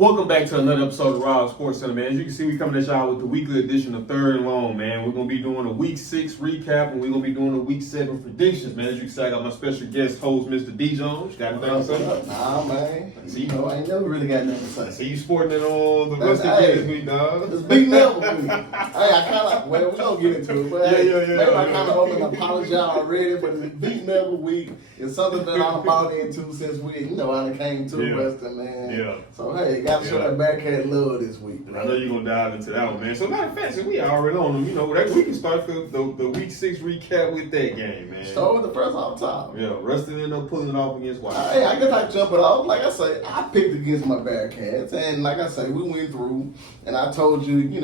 Welcome back to another episode of Raw Sports Center, man. As you can see, we coming at y'all with the weekly edition of Third and Long, man. We're going to be doing a Week 6 recap, and we're going to be doing a Week 7 predictions, man. As you can see, I got my special guest host, Mr. D. Jones. Got anything to say? Nah, man. See, I ain't never really got nothing to say. See, you sporting it on the Ruston and Neville week, dog. It's Big Neville week. Hey, I kind of, well, we're going to get into it, but maybe I kind of want to apologize already, but it's Big Neville week. It's something that I'm bought into since we, I done came to Ruston, man. Yeah. So, hey, got to show that Bearcat love this week. I know you're going to dive into that one, man. So, matter of fact, since we already on them, we can start the Week 6 recap with that game, man. Start with the first off the top. Yeah, Ruston ended up pulling it off against White. Hey, I guess I jump it off. Like I say, I picked against my Bearcats. And like I say, we went through, and I told you, if you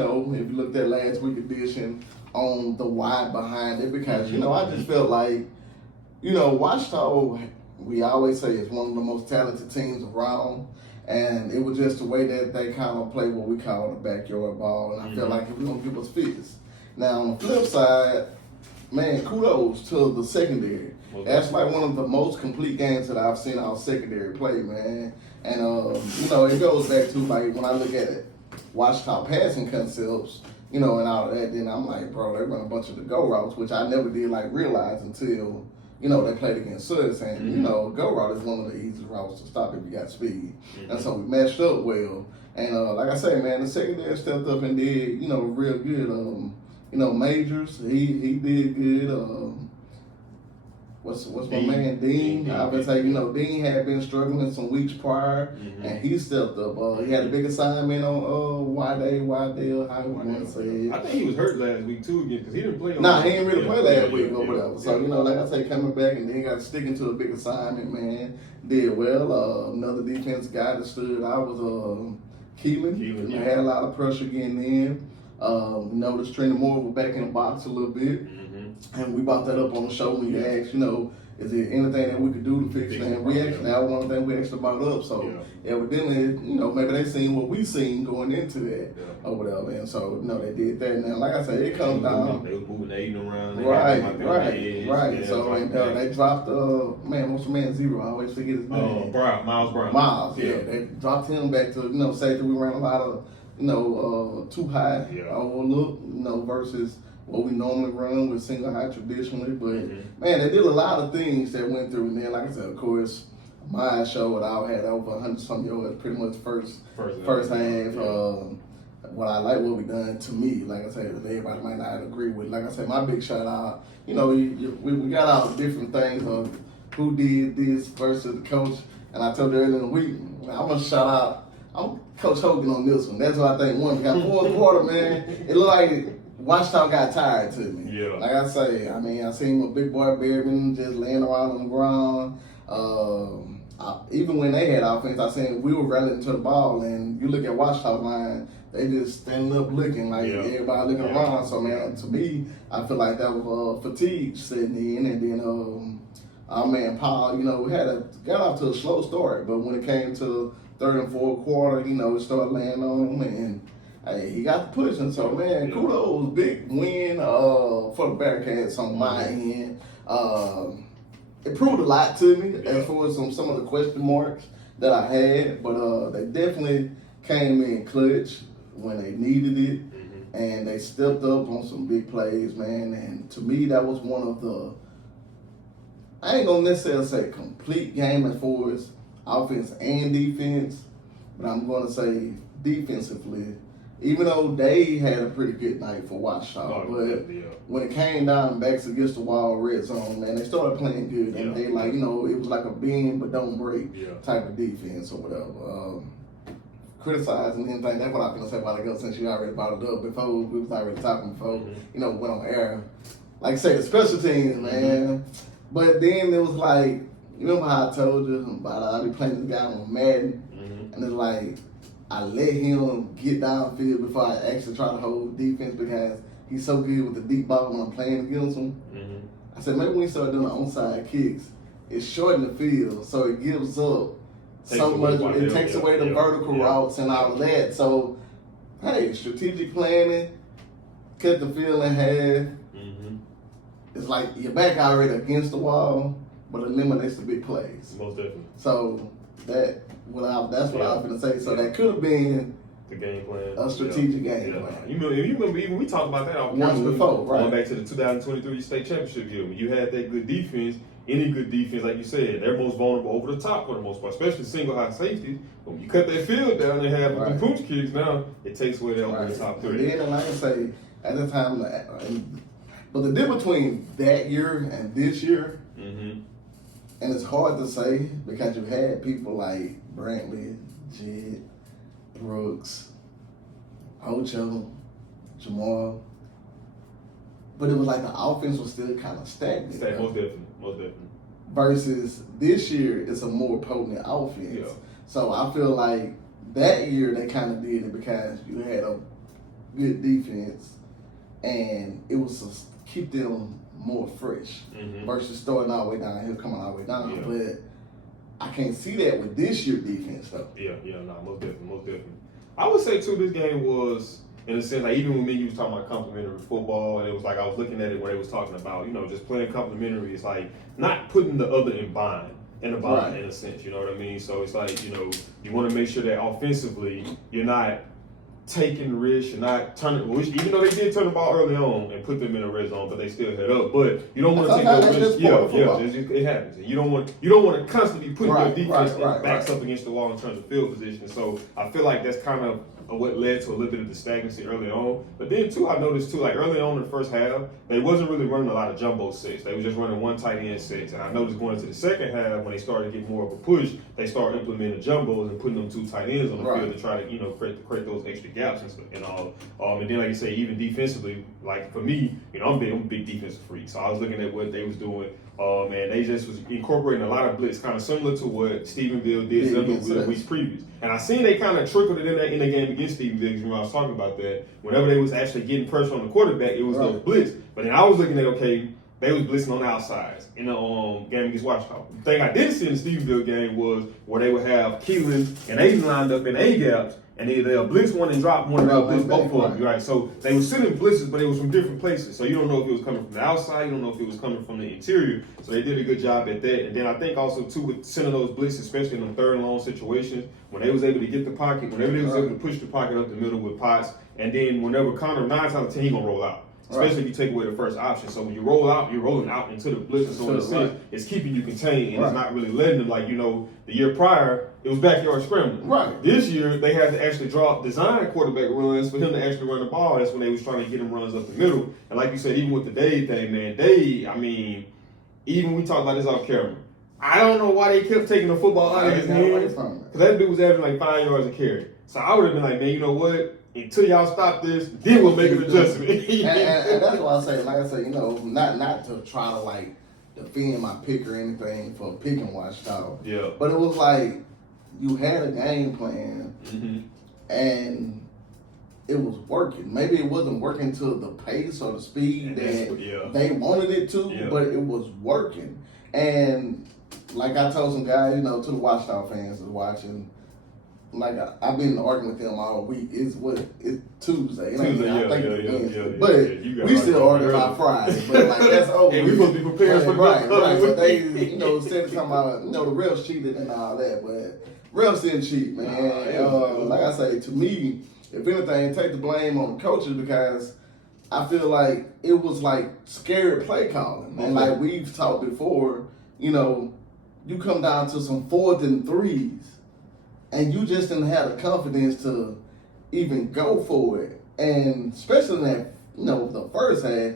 looked at last week edition on the why behind it, because, I just felt like, Washita, we always say is one of the most talented teams around. And it was just the way that they kind of play what we call the backyard ball. And I feel like it was going to give us fits. Now, on the flip side, man, kudos to the secondary. That's like one of the most complete games that I've seen our secondary play, man. And, it goes back to, like, when I look at it, Washita passing concepts, and all of that, then I'm like, bro, they run a bunch of the go routes, which I never did, realize until, they played against us. And, go route is one of the easiest routes to stop if you got speed. And so we matched up well. And, like I say, man, the secondary stepped up and did, real good. Majors, he did good. What's my man, Dean? I would say, Dean had been struggling some weeks prior, and he stepped up. He had a big assignment on Wydale, how you want to say it. I think he was hurt last week, too, again, because he didn't play on Nah, he didn't really play last week or whatever. So, like I say, coming back and then got sticking to a big assignment, man, did well. Another defense guy that stood out was Keelan. He had a lot of pressure getting in. Noticed Trina Moore was back in the box a little bit. And we brought that up on the show when you asked, is there anything that we could do to fix it? And that was one thing we actually brought up. So evidently, maybe they seen what we seen going into that or whatever. And so, they did that. Now, like I said, it comes down. They was moving, they eating around. Right. So, they dropped, what's the man, Zero? I always forget his name. Miles Brown. Miles, yeah. They dropped him back to, safety. We ran a lot of, too high overlook, versus what we normally run with single high traditionally. But, man, they did a lot of things that went through. And then, like I said, of course, my show, I had over 100-some yards pretty much first half. What I like what we done to me, like I said, everybody might not agree with. Like I said, my big shout out, we got all different things of who did this versus the coach. And I told you earlier in the week, I'm going to shout out, I'm Coach Hogan on this one. That's what I think won. We got fourth quarter, man. It looked like Washita got tired to me. Yeah. Like I say, I seen a big boy Berryman just laying around on the ground. Even when they had offense, I seen we were rallying to the ball, and you look at Washita line, they just standing up looking like everybody looking around. So, man, to me, I feel like that was fatigue setting in. And then our man Paul, got off to a slow start, but when it came to third and fourth quarter, it started laying on him, and hey, he got the push. And so, man, kudos, big win for the Bearcats on my end. It proved a lot to me as far as some of the question marks that I had, but they definitely came in clutch when they needed it, and they stepped up on some big plays, man. And to me, that was one of the, I ain't gonna necessarily say complete game as far as offense and defense, but I'm going to say defensively, even though they had a pretty good night for Washita, but when it came down backs against the wall, red zone, man, they started playing good. And they it was like a bend but don't break type of defense or whatever. Criticizing anything, that's what I was going to say about it since you already brought it up before. We was already talking before, went on air. Like I say, the special teams, man. But then it was like, you remember how I told you about I be playing this guy on Madden, and it's like I let him get downfield before I actually try to hold defense because he's so good with the deep ball when I'm playing against him. I said maybe when we start doing the onside kicks, it shortens the field, so it gives up so much. It takes away the vertical routes and all of that. So, hey, strategic planning, cut the field in half. It's like you're back already against the wall, but eliminates the big plays. Most definitely. So that That's what I was gonna say. So that could have been the game plan, a strategic game plan. You remember even we talked about that once before, right? Going back to the 2023 state championship year when you had that good defense. Any good defense, like you said, they're most vulnerable over the top for the most part, especially single high safety. When you cut that field down and have the punch kicks now, it takes away that over the top three. And then, like I say, at the time, but the difference between that year and this year, and it's hard to say because you had people like Brantley, Jed, Brooks, Ocho, Jamal, but it was like the offense was still kind of stagnant. Most definitely. Versus this year, it's a more potent offense. Yeah. So I feel like that year they kind of did it because you had a good defense, and it was to keep them more fresh versus starting all the way down here, coming all the way down. Yeah. But I can't see that with this year's defense though. Most definitely. I would say too, this game was, in a sense, like even when you was talking about complimentary football, and it was like I was looking at it when they was talking about, just playing complimentary. It's like not putting the other in a bind in a sense. You know what I mean? So it's like you want to make sure that offensively you're not taking risks, you're not turning. Even though they did turn the ball early on and put them in the red zone, but they still head up. But you don't want to take those risks. It happens. And you don't want to constantly put your defense backs up against the wall in terms of field position. So I feel like that's kind of what led to a little bit of the stagnancy early on. But then too, I noticed too, like early on in the first half, they wasn't really running a lot of jumbo sets. They were just running one tight end sets. And I noticed going into the second half, when they started to get more of a push, they started implementing jumbos and putting them two tight ends on the field to try to create those extra gaps and all. And then like you say, even defensively, like for me, I'm a big defensive freak. So I was looking at what they was doing. And they just was incorporating a lot of blitz, kind of similar to what Stephenville did weeks previous. And I seen they kind of trickled it in the game against Stephenville, because I was talking about that. Whenever they was actually getting pressure on the quarterback, it was those blitz. But then I was looking at, they was blitzing on the outsides in the game against Washington. The thing I didn't see in the Stephenville game was where they would have Keelan and Aiden lined up in A-gaps, and they'll blitz one and drop one, and they'll blitz both of them, right? So they were sending blitzes, but it was from different places. So you don't know if it was coming from the outside, you don't know if it was coming from the interior. So they did a good job at that. And then I think also too with sending those blitzes, especially in the third and long situations, when they was able to get the pocket, whenever they was able to push the pocket up the middle with Potts, and then whenever Connor 9 times out of 10 he gonna roll out. Especially if you take away the first option. So when you roll out, you're rolling out into the blitz. So in a sense, it's keeping you contained, and it's not really letting them, the year prior, it was backyard scrambling. Right. This year, they had to actually design quarterback runs for him to actually run the ball. That's when they was trying to get him runs up the middle. And like you said, even with the Dave thing, man, even we talked about this off camera. I don't know why they kept taking the football out of his hands. Because that dude was averaging 5 yards a carry. So I would have been like, man, you know what? Until y'all stop this, then we'll make an adjustment. and that's why I say, like I say, not to try to defend my pick or anything for picking Washington. Yeah. But it was like you had a game plan, and it was working. Maybe it wasn't working to the pace or the speed that they wanted it to, but it was working. And like I told some guys, to the Washington fans that's watching. I've been arguing with them all week. It's Tuesday. But we still argue about Friday. But that's over. And we supposed to be prepared for right. But they, said something about the refs cheated and all that. But refs didn't cheat, man. Like I say, to me, if anything, take the blame on the coaches, because I feel like it was scary play calling. And like we've talked before, you come down to some 4th and 3s. And you just didn't have the confidence to even go for it. And especially in that, the first half,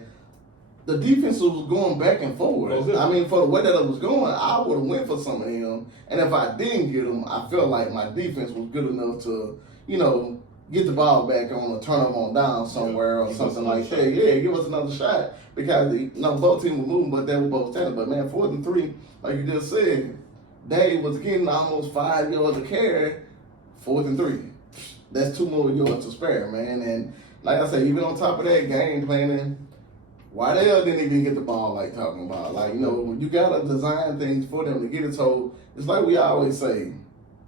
the defense was going back and forward. For the way that it was going, I would have went for some of them. And if I didn't get them, I felt like my defense was good enough to, get the ball back on or turn them on down somewhere or something like that. Yeah, give us another shot. Because, both teams were moving, but they were both standing. But, man, 4th and 3, like you just said, Dave was getting almost 5 yards a carry, 4th and 3. That's 2 more yards to spare, man. And like I said, even on top of that, game planning, Waddell didn't even get the ball talking about. You got to design things for them to get it. So it's like we always say,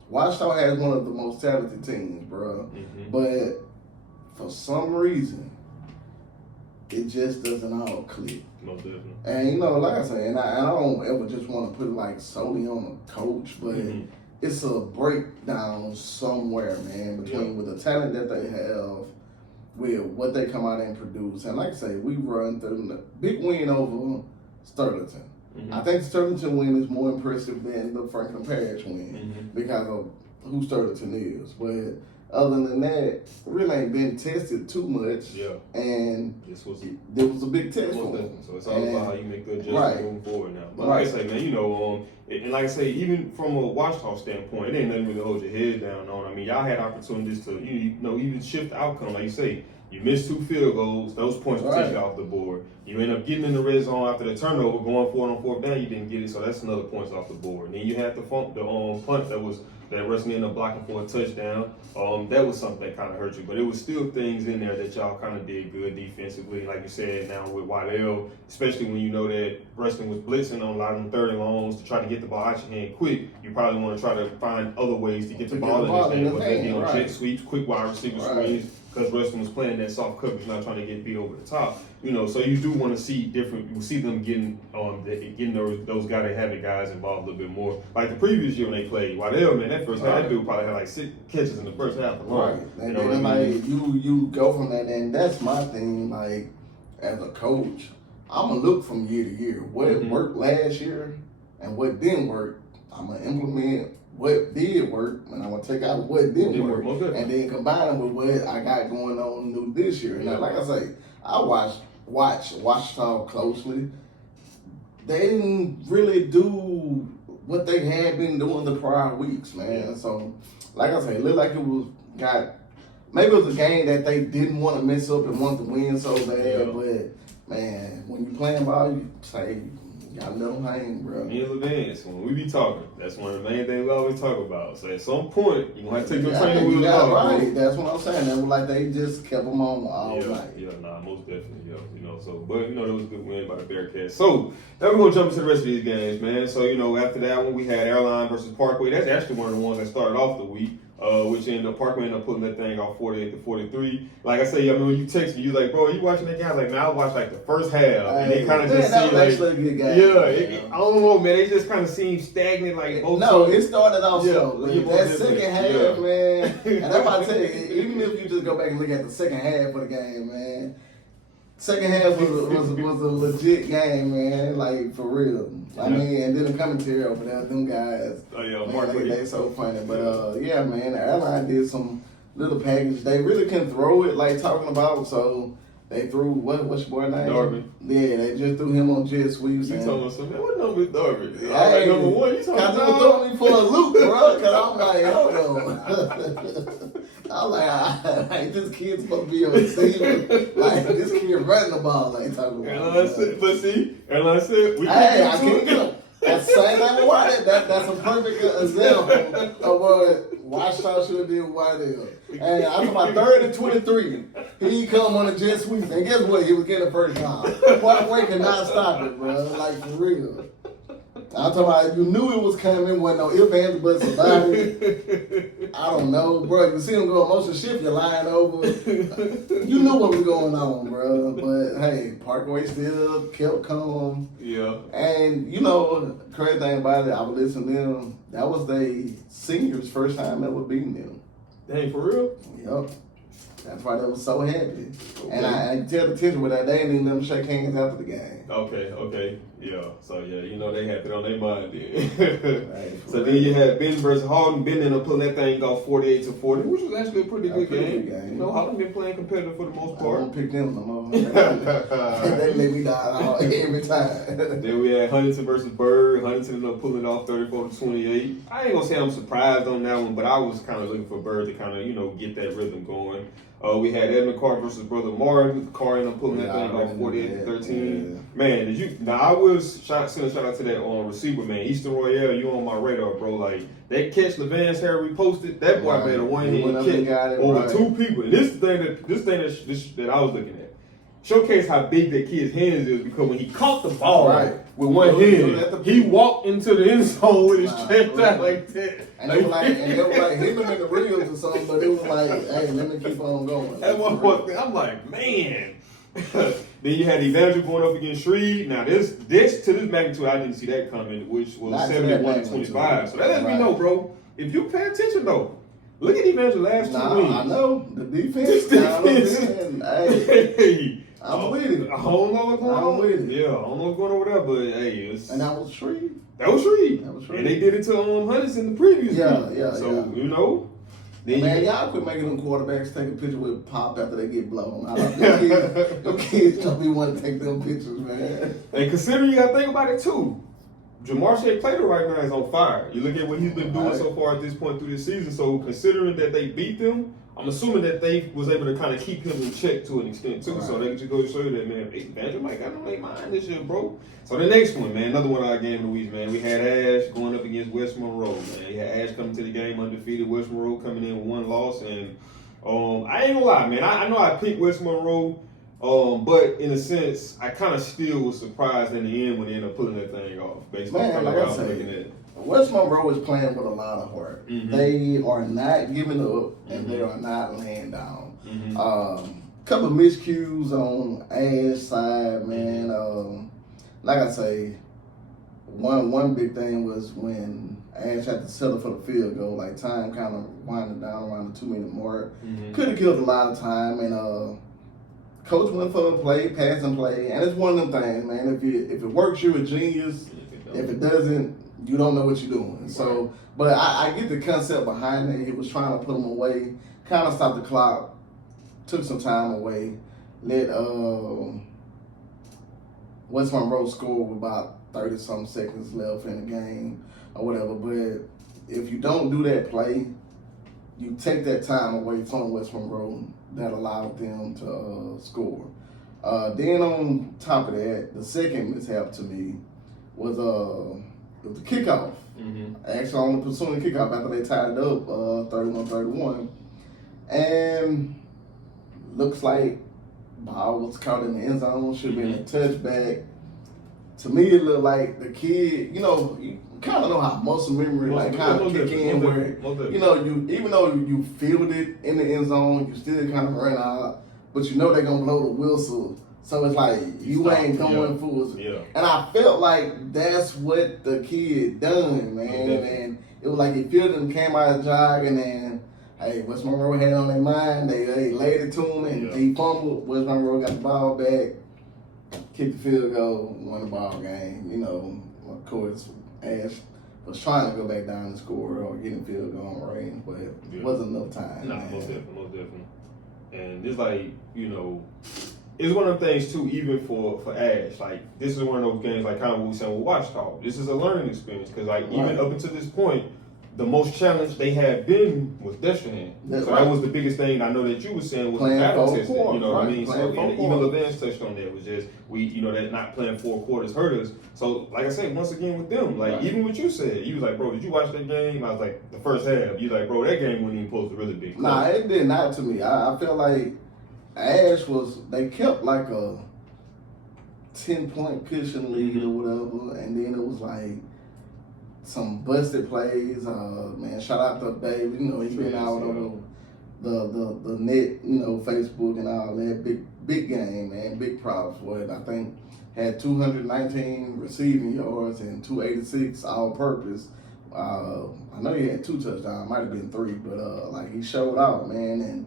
Washington has one of the most talented teams, bro. But for some reason, it just doesn't all click. Most definitely. And like I say, and I don't ever just want to put it solely on the coach, but it's a breakdown somewhere, man, between with the talent that they have, with what they come out and produce. And like I say, we run through the big win over Sterlington. I think the Sterlington win is more impressive than the Franklin Parish win because of who Sterlington is. But other than that, really ain't been tested too much. Yeah. And there was a big test for them. So it's all about how you make good adjustments moving forward now. But like I say, man, and like I say, even from a Washita standpoint, it ain't nothing really to hold your head down on. I mean, y'all had opportunities to, even shift the outcome. Like you say, you missed 2 field goals, those points were taken off the board. You end up getting in the red zone after the turnover, going for it on 4th down, you didn't get it, so that's another points off the board. And then you had the punt that Ruston ended up blocking for a touchdown. That was something that kind of hurt you, but it was still things in there that y'all kind of did good defensively. Like you said, now with Waddell, especially when you know that Ruston was blitzing on a lot of them 3rd and longs to try to get the ball out your hand quick, you probably want to try to find other ways to get the ball in his hand, whether it be on jet sweeps, quick wide receiver screens, because Ruston was playing that soft coverage, not trying to get beat over the top. So you do want to see different. You see them getting those gotta have it guys involved a little bit more. Like the previous year when they played Waddell, man, that first half, that dude probably had like 6 catches in the first half alone. Right. And then like you go from that, and that's my thing. Like as a coach, I'm gonna look from year to year. What worked last year and what didn't work, I'm gonna implement what did work, and I'm gonna take out what didn't work, and then combine them with what I got going on new this year. And like I say, I watch Washita closely. They didn't really do what they had been doing the prior weeks, man. So, like I say, it looked like maybe it was a game that they didn't want to mess up and want to win so bad. But man, when you playing ball, you say, you gotta let them hang, bro. Me and Levance, when we be talking, that's one of the main things we always talk about. So at some point, you want to take your training wheels off. Right, that's what I'm saying. That was like they just kept them on all night. Yeah, most definitely, but that was a good win by the Bearcats. So now we're gonna jump into the rest of these games, man. So after that one, we had Airline versus Parkway. That's actually one of the ones that started off the week. Which ended up Parkway ended up putting that thing off 48-43. Like I say, when you text me, you like, bro, you watching that game? I was like, man, I watched like the first half, and they kind of just seemed like, actually a good game. I don't know, man. They just kind of seemed stagnant, like both it started off slow. That second half, man, and I'm about to tell you, even if you just go back and look at the second half of the game, man. Second half was a legit game, man. Like for real. I mean, and then the commentary over there, them guys. They so funny. But man, the Airline did some little package. They really couldn't throw it like talking about. So they threw what's your boy name? Darby. Yeah, they just threw him on jet sweeps. You talking about something? What number is Darby? Hey, number 1. You talking about? Cause throwing me for a loop, bro. Cause I'm like, hold on. I'm like, this kid's supposed to be a receiver. Like, this kid running the ball. Like, talking about. Airline said, we I can't get him. That's the same thing with Waddell. That's a perfect example of what Washita should have did with Waddell. And I'm talking about 3rd and 23. He come on a jet sweep, and guess what? He was getting the first down. Parkway could not stop it, bro. Like, for real. I'm talking about, you knew it was coming, wasn't no ifs, ands, buts about it. I don't know, bro. You see him go motion shift, you're lying over. You knew what was going on, bro. But hey, Parkway still kept calm. Yeah. And crazy thing about it, I was listening to them. That was the seniors' first time ever beating them. Dang, for real? Yep. That's why they was so happy. Okay. And I tell the teacher with that, they didn't even let them shake hands after the game. Okay. Yeah. So, they had it on their mind then. Right, so then you had Ben versus Harden. Ben ended up pulling that thing off 48-40, which was actually a pretty good game. Harden been playing competitive for the most part. I don't pick them no more. They let me die every time. Then we had Huntington versus Bird. Huntington ended up pulling it off 34-28. I ain't gonna say I'm surprised on that one, but I was kind of looking for Bird to kind of, get that rhythm going. We had Edmund Carr versus Brother Martin. Carr ended up pulling that thing off 48-13. Man, I was send a shout out to that receiver, man. Easton Royale, you on my radar, bro. Like that catch Levance Harry reposted, that boy made a one-hand catch over 2 people. And this thing that I was looking at showcase how big that kid's hands is, because when he caught the ball with one hand, he walked into the end zone with his chest out like that. And they were like hitting him in the ribs or something, but it was like, hey, let me keep on going. That one thing, I'm like, man. Then you had Evangel going up against Shreve. Now this to this magnitude, I didn't see that coming, which was 71-25. So that lets me know, bro. if you pay attention though, look at Evangel last 2 weeks. I know the defense. Hey, I'm with it. I don't know what's going on. I'm with it. Yeah, I don't know what's going on over there, but hey, and that was Shreve. That was Shreve. And they did it to Hunters in the previous week. So you know. Man, y'all quit making them quarterbacks take a picture with Pop after they get blown. I don't them kids don't be want to take them pictures, man. And considering you got to think about it too, Jamar Shea Plater right now is on fire. You look at what he's been doing so far at this point through this season. So considering that they beat them, I'm assuming that they was able to kind of keep him in check to an extent too. Right. So they can just go to show you that, man, Evangel might got no mind this year, bro. So the next one, man, another one of our game of the week, man. We had Ash going up against West Monroe, man. You had Ash coming to the game undefeated, West Monroe coming in with 1 loss. And I ain't gonna lie, man. I know I picked West Monroe, but in a sense, I kind of still was surprised in the end when they ended up pulling that thing off. Based on kind of how I was looking at it. West Monroe is playing with a lot of heart. Mm-hmm. They are not giving up, and they are not laying down. Mm-hmm. Couple of miscues on Ash's side, man. Like I say, one big thing was when Ash had to settle for the field goal. Like time kind of winding down around the 2-minute mark. Mm-hmm. Could have killed a lot of time, and coach went for a play, passing play, and it's one of them things, man. If it works, you're a genius. If it doesn't, you don't know what you're doing. So, but I get the concept behind it. He was trying to put them away, kind of stop the clock, took some time away, let West Monroe score with about 30-something seconds left in the game or whatever. But if you don't do that play, you take that time away from West Monroe that allowed them to score. Then on top of that, the second mishap to me was the kickoff. Mm-hmm. Actually, on the pursuing kickoff after they tied it up 31-31. And looks like ball was caught in the end zone, should have been a touchback. To me, it looked like the kid, you kind of know how muscle memory kind of kick in where, you even though you fielded in the end zone, you still kind of run out, but you know they're going to blow the whistle. So it's like, you ain't going full. Yeah. And I felt like that's what the kid done, man. Okay. And it was like he fielded and came out of jog, and then, hey, West Monroe had it on their mind. They laid it to him, and he fumbled. West Monroe got the ball back, kicked the field goal, won the ball game. Of course, Ash was trying to go back down and score or get a field goal range, but it wasn't enough time. No, most definitely. And it's like, it's one of the things too, even for Ash. Like, this is one of those games, like kind of what we said with Watch Talk. This is a learning experience because, even up until this point, the most challenged they had been was Destrehan. So that was the biggest thing I know that you were saying was playing the battle testing. You know what I mean? So even LeVance touched on that was just that not playing 4 quarters hurt us. So like I said, once again with them, even what you said, you was like, bro, did you watch that game? I was like, the first half. You was like, bro, that game wasn't even supposed to really be close. Nah, it did not to me. I feel like Ash they kept like a 10-point cushion lead or whatever, and then it was like some busted plays. Man, shout out to Dave. He's been out over the net, Facebook and all that. Big game, man. Big props for it. I think had 219 receiving yards and 286 all-purpose. I know he had 2 touchdowns. Might have been 3, but he showed out, man. And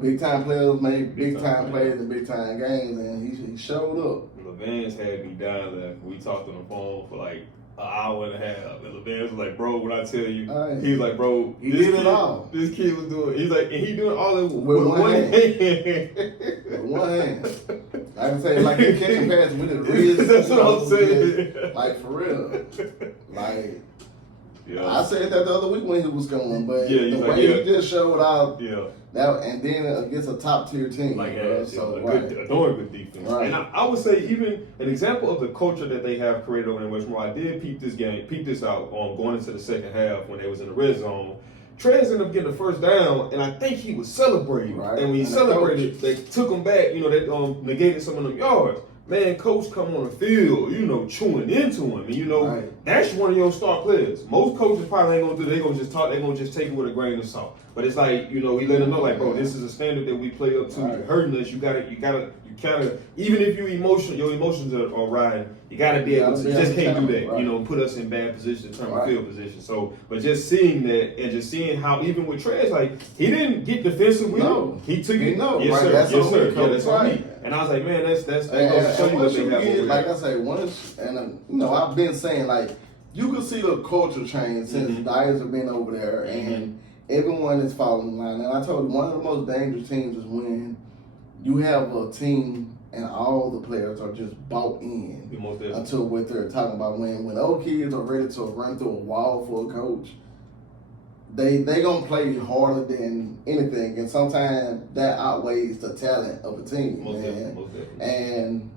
big time players make big time plays in big time games, and he showed up. LeVance had me dying laughing. We talked on the phone for like an hour and a half, and LeVance was like, "Bro, when I tell you," he was like, "Bro, he did it all. This kid was doing." He's like, and he doing all of it with one hand. With one hand. I can say like he catching passes with his wrist. That's what I'm saying. Like for real. Like. Yeah. I said that the other week when he was going, but the way he just showed out, that, and then against a top tier team, a darn good defense. Right. And I would say even an example of the culture that they have created over in West Monroe. I did peep this out going into the second half when they was in the red zone. Trez ended up getting the first down, and I think he was celebrating. Right. And when he celebrated, they took him back. They negated some of them yards. Man, coach come on the field, chewing into him. And, that's one of your star players. Most coaches probably ain't gonna do. They gonna just talk. They gonna just take it with a grain of salt. But it's like, you know, he let them know, like, bro, this is a standard that we play up to. Right. You're hurting us. You gotta, even if your emotions are riding, you gotta be able to. You just can't do that. Right. You know, put us in bad position, in terms of field position. So, but just seeing that and just seeing how even with Trez, like, he didn't get defensive with him. He took it. No, yes, right. sir. That's Yes, on sir. me, Yeah, that's on right. me. And I was like, man, that's goes to And show you what once they you have get, over like there. I say, you know, I've been saying, like, you can see the culture change since Dyers have been over there, and everyone is following in line. And I told you, one of the most dangerous teams is when you have a team and all the players are just bought in until what they're talking about. When old kids are ready to run through a wall for a coach, they gonna play harder than anything, and sometimes that outweighs the talent of a team. Most definitely. And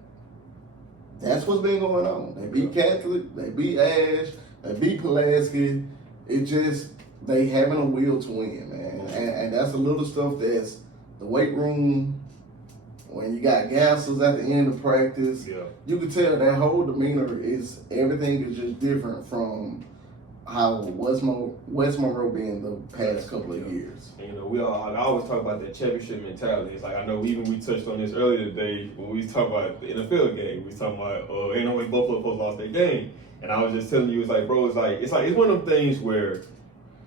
that's what's been going on. They beat Catholic, they beat Ash, they beat Pulaski. It just, they having a will to win, man. And that's the little stuff that's the weight room. When you got gassers at the end of practice, you can tell that whole demeanor is, everything is just different from how West Monroe been the past couple of years. And, you know, I always talk about that championship mentality. It's like, I know even we touched on this earlier today when we talked about the NFL game. We was talking about, ain't no way Buffalo folks lost their game. And I was just telling you, it's like, bro, it's one of them things where,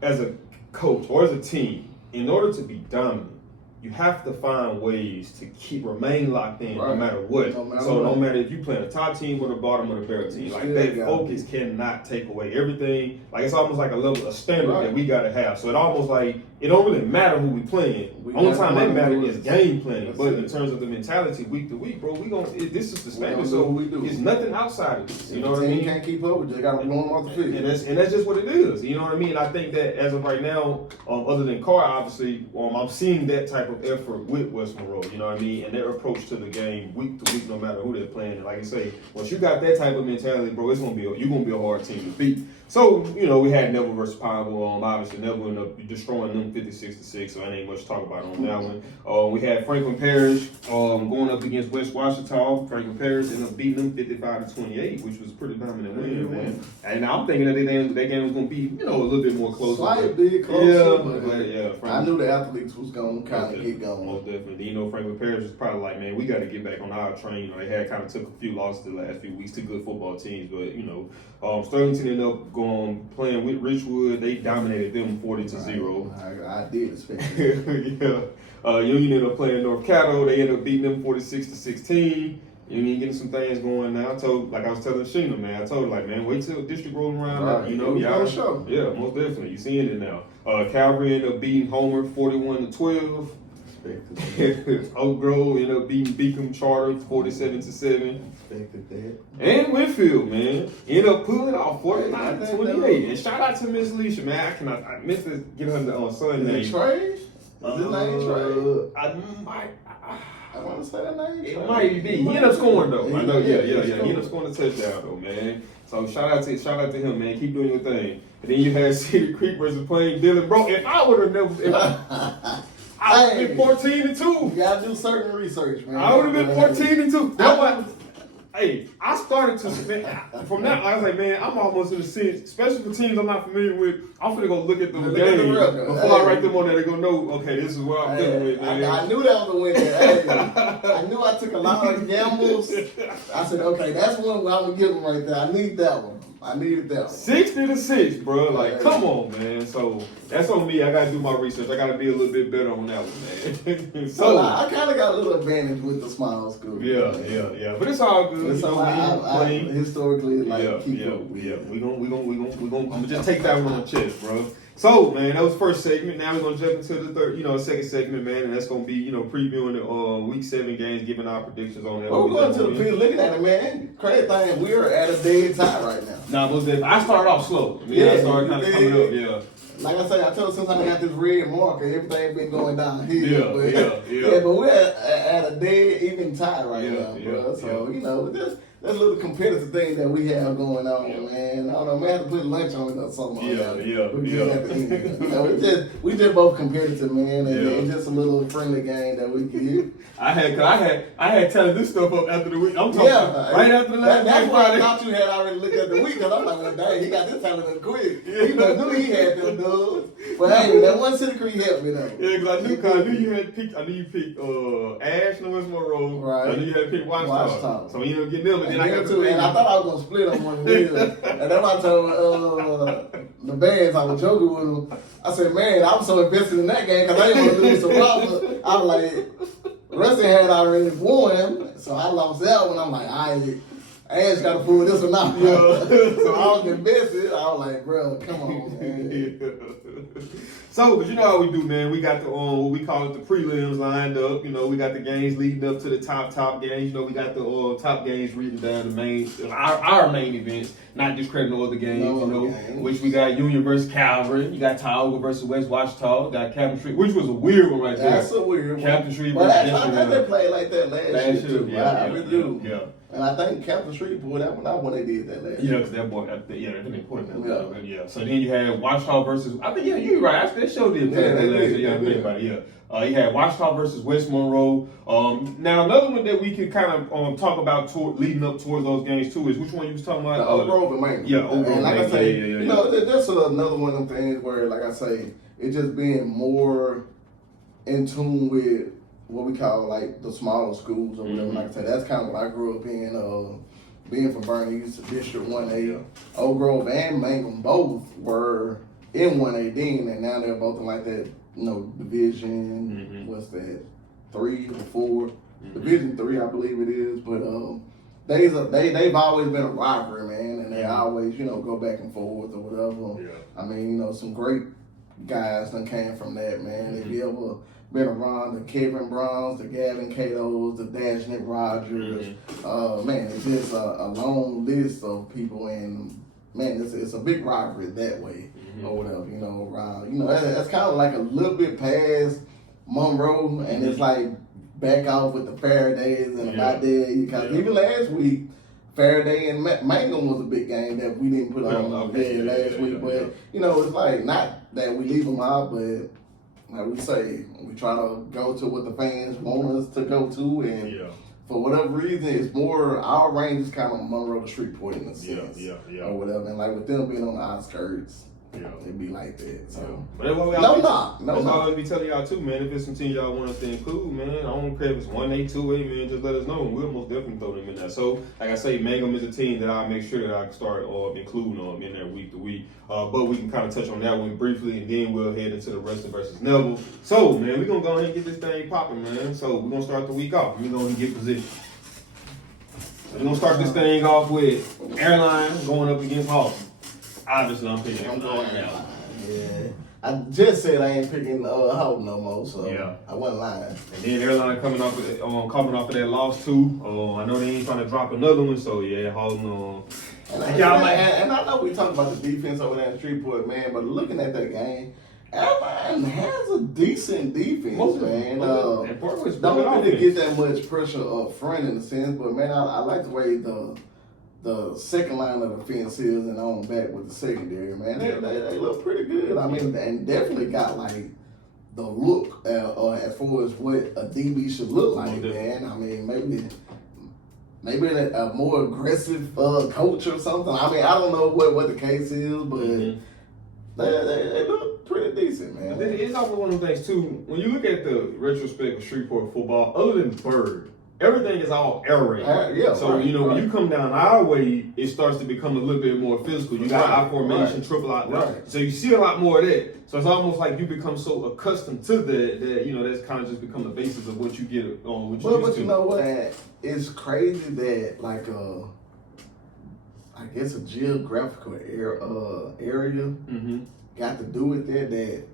as a coach or as a team, in order to be dominant, you have to find ways to remain locked in no matter what. No matter if you play a top team or the bottom of the barrel team, like that focus cannot take away everything. Like, it's almost like a standard that we gotta have. So it almost like, it don't really matter who we playing. Only time that matters is game planning. But in terms of the mentality week to week, bro, this is the standard. So it's nothing outside of this. You know what I mean? Can't keep up with you. They gotta blow them off the field. And that's just what it is. You know what I mean? I think that as of right now, other than Carr, obviously, I'm seeing that type of effort with West Monroe. You know what I mean? And their approach to the game week to week, no matter who they're playing. And like I say, once you got that type of mentality, bro, you're gonna be a hard team to beat. So, you know, we had Neville versus Pineville. Obviously, Neville ended up destroying them 56-6, so I ain't much to talk about on that one. We had Franklin Parish going up against West Washita. Franklin Parish ended up beating them 55-28, which was a pretty dominant win, man. And I'm thinking that that game was going to be, you know, a little bit more closer. Slight bit closer, but I knew the athletes was going to kind of get going. Most definitely. You know, Franklin Parish was probably like, man, we got to get back on our train. You know, they had kind of took a few losses the last few weeks to good football teams, but, you know, Sterlington ended up playing with Richwood. They dominated them 40-0. I did expect it. Union ended up playing North Caddo. They ended up beating them 46-16. Union getting some things going now. Like I was telling Sheena, man, I told her, like, man, wait till district rolling around. You know, show. Yeah, most definitely. You seeing it now. Calvary ended up beating Homer 41-12. Oak Grove ended up beating Beacom Charter 47-7. And Winfield, man, ended up pulling off 49-28. And shout out to Miss Leisha, man. I meant to get her son name. Trey? Is his name Trey? I want to say that name. It might be. He ended up scoring though. I know. Yeah. He ended up scoring a touchdown though, man. So shout out to him, man. Keep doing your thing. And then you had Cedar Creek versus Plain Dillon, bro. If I would have never. I would have been 14-2. You gotta do certain research, man. I would have been 14-2. That's why. Hey, I started to from that. I was like, man, I'm almost in the sense, especially for teams I'm not familiar with. I'm gonna go look at the game before I write them on there. They're gonna know, okay, this is what I'm dealing with, man. I knew that was a win. I knew I took a lot of gambles. I said, okay, that's one where I'm gonna give them right there. I need that one. I needed that one. 60-6, bro. Like, come on, man. So that's on me. I gotta do my research. I gotta be a little bit better on that one, man. So I kind of got a little advantage with the small school. Yeah. But it's all good. It's I historically keep up. We gonna. I'm gonna just take that one on the chest, bro. So, man, that was the first segment. Now we're gonna jump into the second segment, man, and that's gonna be, previewing the week 7 games, giving our predictions on that. We're going to the field looking at it, man. Crazy thing, we're at a dead tie right now. I started off slow. I started kind of coming up. Yeah. Like I say, I told you since I got this red marker, everything been going downhill. Yeah. But we're at a dead even tie right now, bro. So that's a little competitive thing that we have going on, man. I don't know, man, have to put lunch on it or something. Yeah. You know, we just both competitive, man, and it's just a little friendly game that we give. I had telling this stuff up after the week. I'm talking right after the last That's game why I Friday. thought you had already looked at the week, because I'm like, well, dang, he got this time in quick. He knew he had them dudes. But hey, that one City Creek helped me though. Yeah, because I knew you had picked. I knew you picked Ash and West Monroe. Right. I knew you had picked Washington. So you ended up getting them, but then I got too. And I thought I was gonna split on one wheel. And then I told the bands I was joking with them. I said, man, I was so invested in that game because I didn't want to lose to Robert. I was like, Ruston had already won, so I lost that one. I'm like, Ash got to pull this one out. Yeah. So I was invested. I was like, bro, come on, man. So, but you know how we do, man. We got the what we call it the prelims lined up. You know, we got the games leading up to the top games. You know, we got the top games reading down the main our main events, not discrediting no other games. Which we got Union versus Calvary. You got Tioga versus West Washita. Got Captain Street, which was a weird one right there. That's a weird one. Captain Street versus I think they played like that last year too. Yeah, I really do. Yeah. And I think Captain Street pulled that one out when they did that last year. Yeah, because that boy, I think they put that. Yeah. So then you had Washita versus, I think, you're right. That show did play that last year. Yeah, think about it. Yeah. You had Washita versus West Monroe. Now, another one that we can kind of talk about leading up towards those games, too, is which one you was talking about? Oak Grove and Maine. Yeah, Oak Grove and like I say, you know, that's another one of them things where, like I say, it's just being more in tune with what we call like the smaller schools or whatever. Like I said, that's kind of what I grew up in. Being from Vernon East, District 1A, Oak Grove and Mangum both were in 1A then, and now they're both in like that, division. What's that? 3 or 4? Division 3, I believe it is. But they've always been a rivalry, man, and they always go back and forth or whatever. Yeah. I mean, some great guys done came from that, man. If you ever been around the Kevin Browns, the Gavin Catos, the Dashnet Rogers, man, it's just a long list of people, and man, it's a big rivalry that way or whatever, around. That's kind of like a little bit past Monroe, and it's like back off with the Faradays and about there, because even last week, Faraday and Mangum was a big game that we didn't put on last week, but it's like not that we leave them out, but like we say, we try to go to what the fans want us to go to, and for whatever reason, it's more our range is kind of Monroe to Shreveport in a sense, or whatever. And like with them being on the outskirts, it'd be like that. So, but that's what no knock. That's why I always be telling y'all too, man. If it's some teams y'all want us to include, man, I don't care if it's 1A, 2A, man. Just let us know, and we'll most definitely throw them in there. So, like I say, Mangum is a team that I'll make sure that I can start including them in there week to week. But we can kind of touch on that one briefly, and then we'll head into the Ruston versus Neville. So, man, we're gonna go ahead and get this thing popping, man. So we're gonna start the week off. We're gonna get position. So we're gonna start this thing off with Airline going up against Halton. Obviously, I'm picking Airline. Yeah, I just said I ain't picking Halton no more, so I wasn't lying. And then Airline coming off of that loss too. I know they ain't trying to drop another one, so Halton. And I know we talk about the defense over there in Shreveport, man, but looking at that game, Airline has a decent defense, man. Don't really get that much pressure up front in a sense, but man, I like the way the second line of defense is, and on back with the secondary, man. They look pretty good. I mean, and definitely got like the look as far as what a DB should look like, man. I mean, maybe a more aggressive coach or something. I mean, I don't know what the case is, but they look pretty decent, man. But then it's also one of the things too. When you look at the retrospect of Shreveport football, other than Bird, everything is all air raid. When you come down our way, it starts to become a little bit more physical. You got I formation, triple out. So you see a lot more of that. So it's almost like you become so accustomed to that that's kind of just become the basis of what you get on. But you know what? It's crazy that like I guess a geographical area got to do with that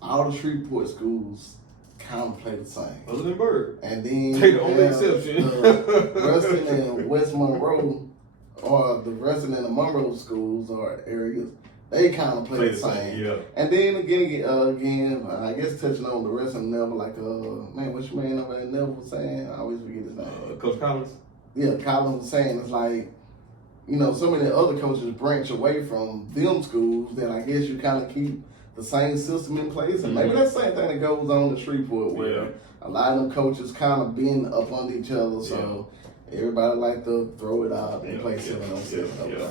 all the Shreveport schools kind of play the same. Other than Bird. And then they the only exception. Ruston and West Monroe, or the Ruston and the Monroe schools or areas, they kind of play the same. Yeah. And then again, I guess touching on the Ruston and Neville, like man, what's your man over at Neville saying? I always forget his name. Coach Collins. Colin was saying, it's like, so many other coaches branch away from them schools that I guess you kind of keep the same system in place. And maybe that's the same thing that goes on in Shreveport where a lot of them coaches kind of been up under each other. So everybody like to throw it out and play 7-on-7.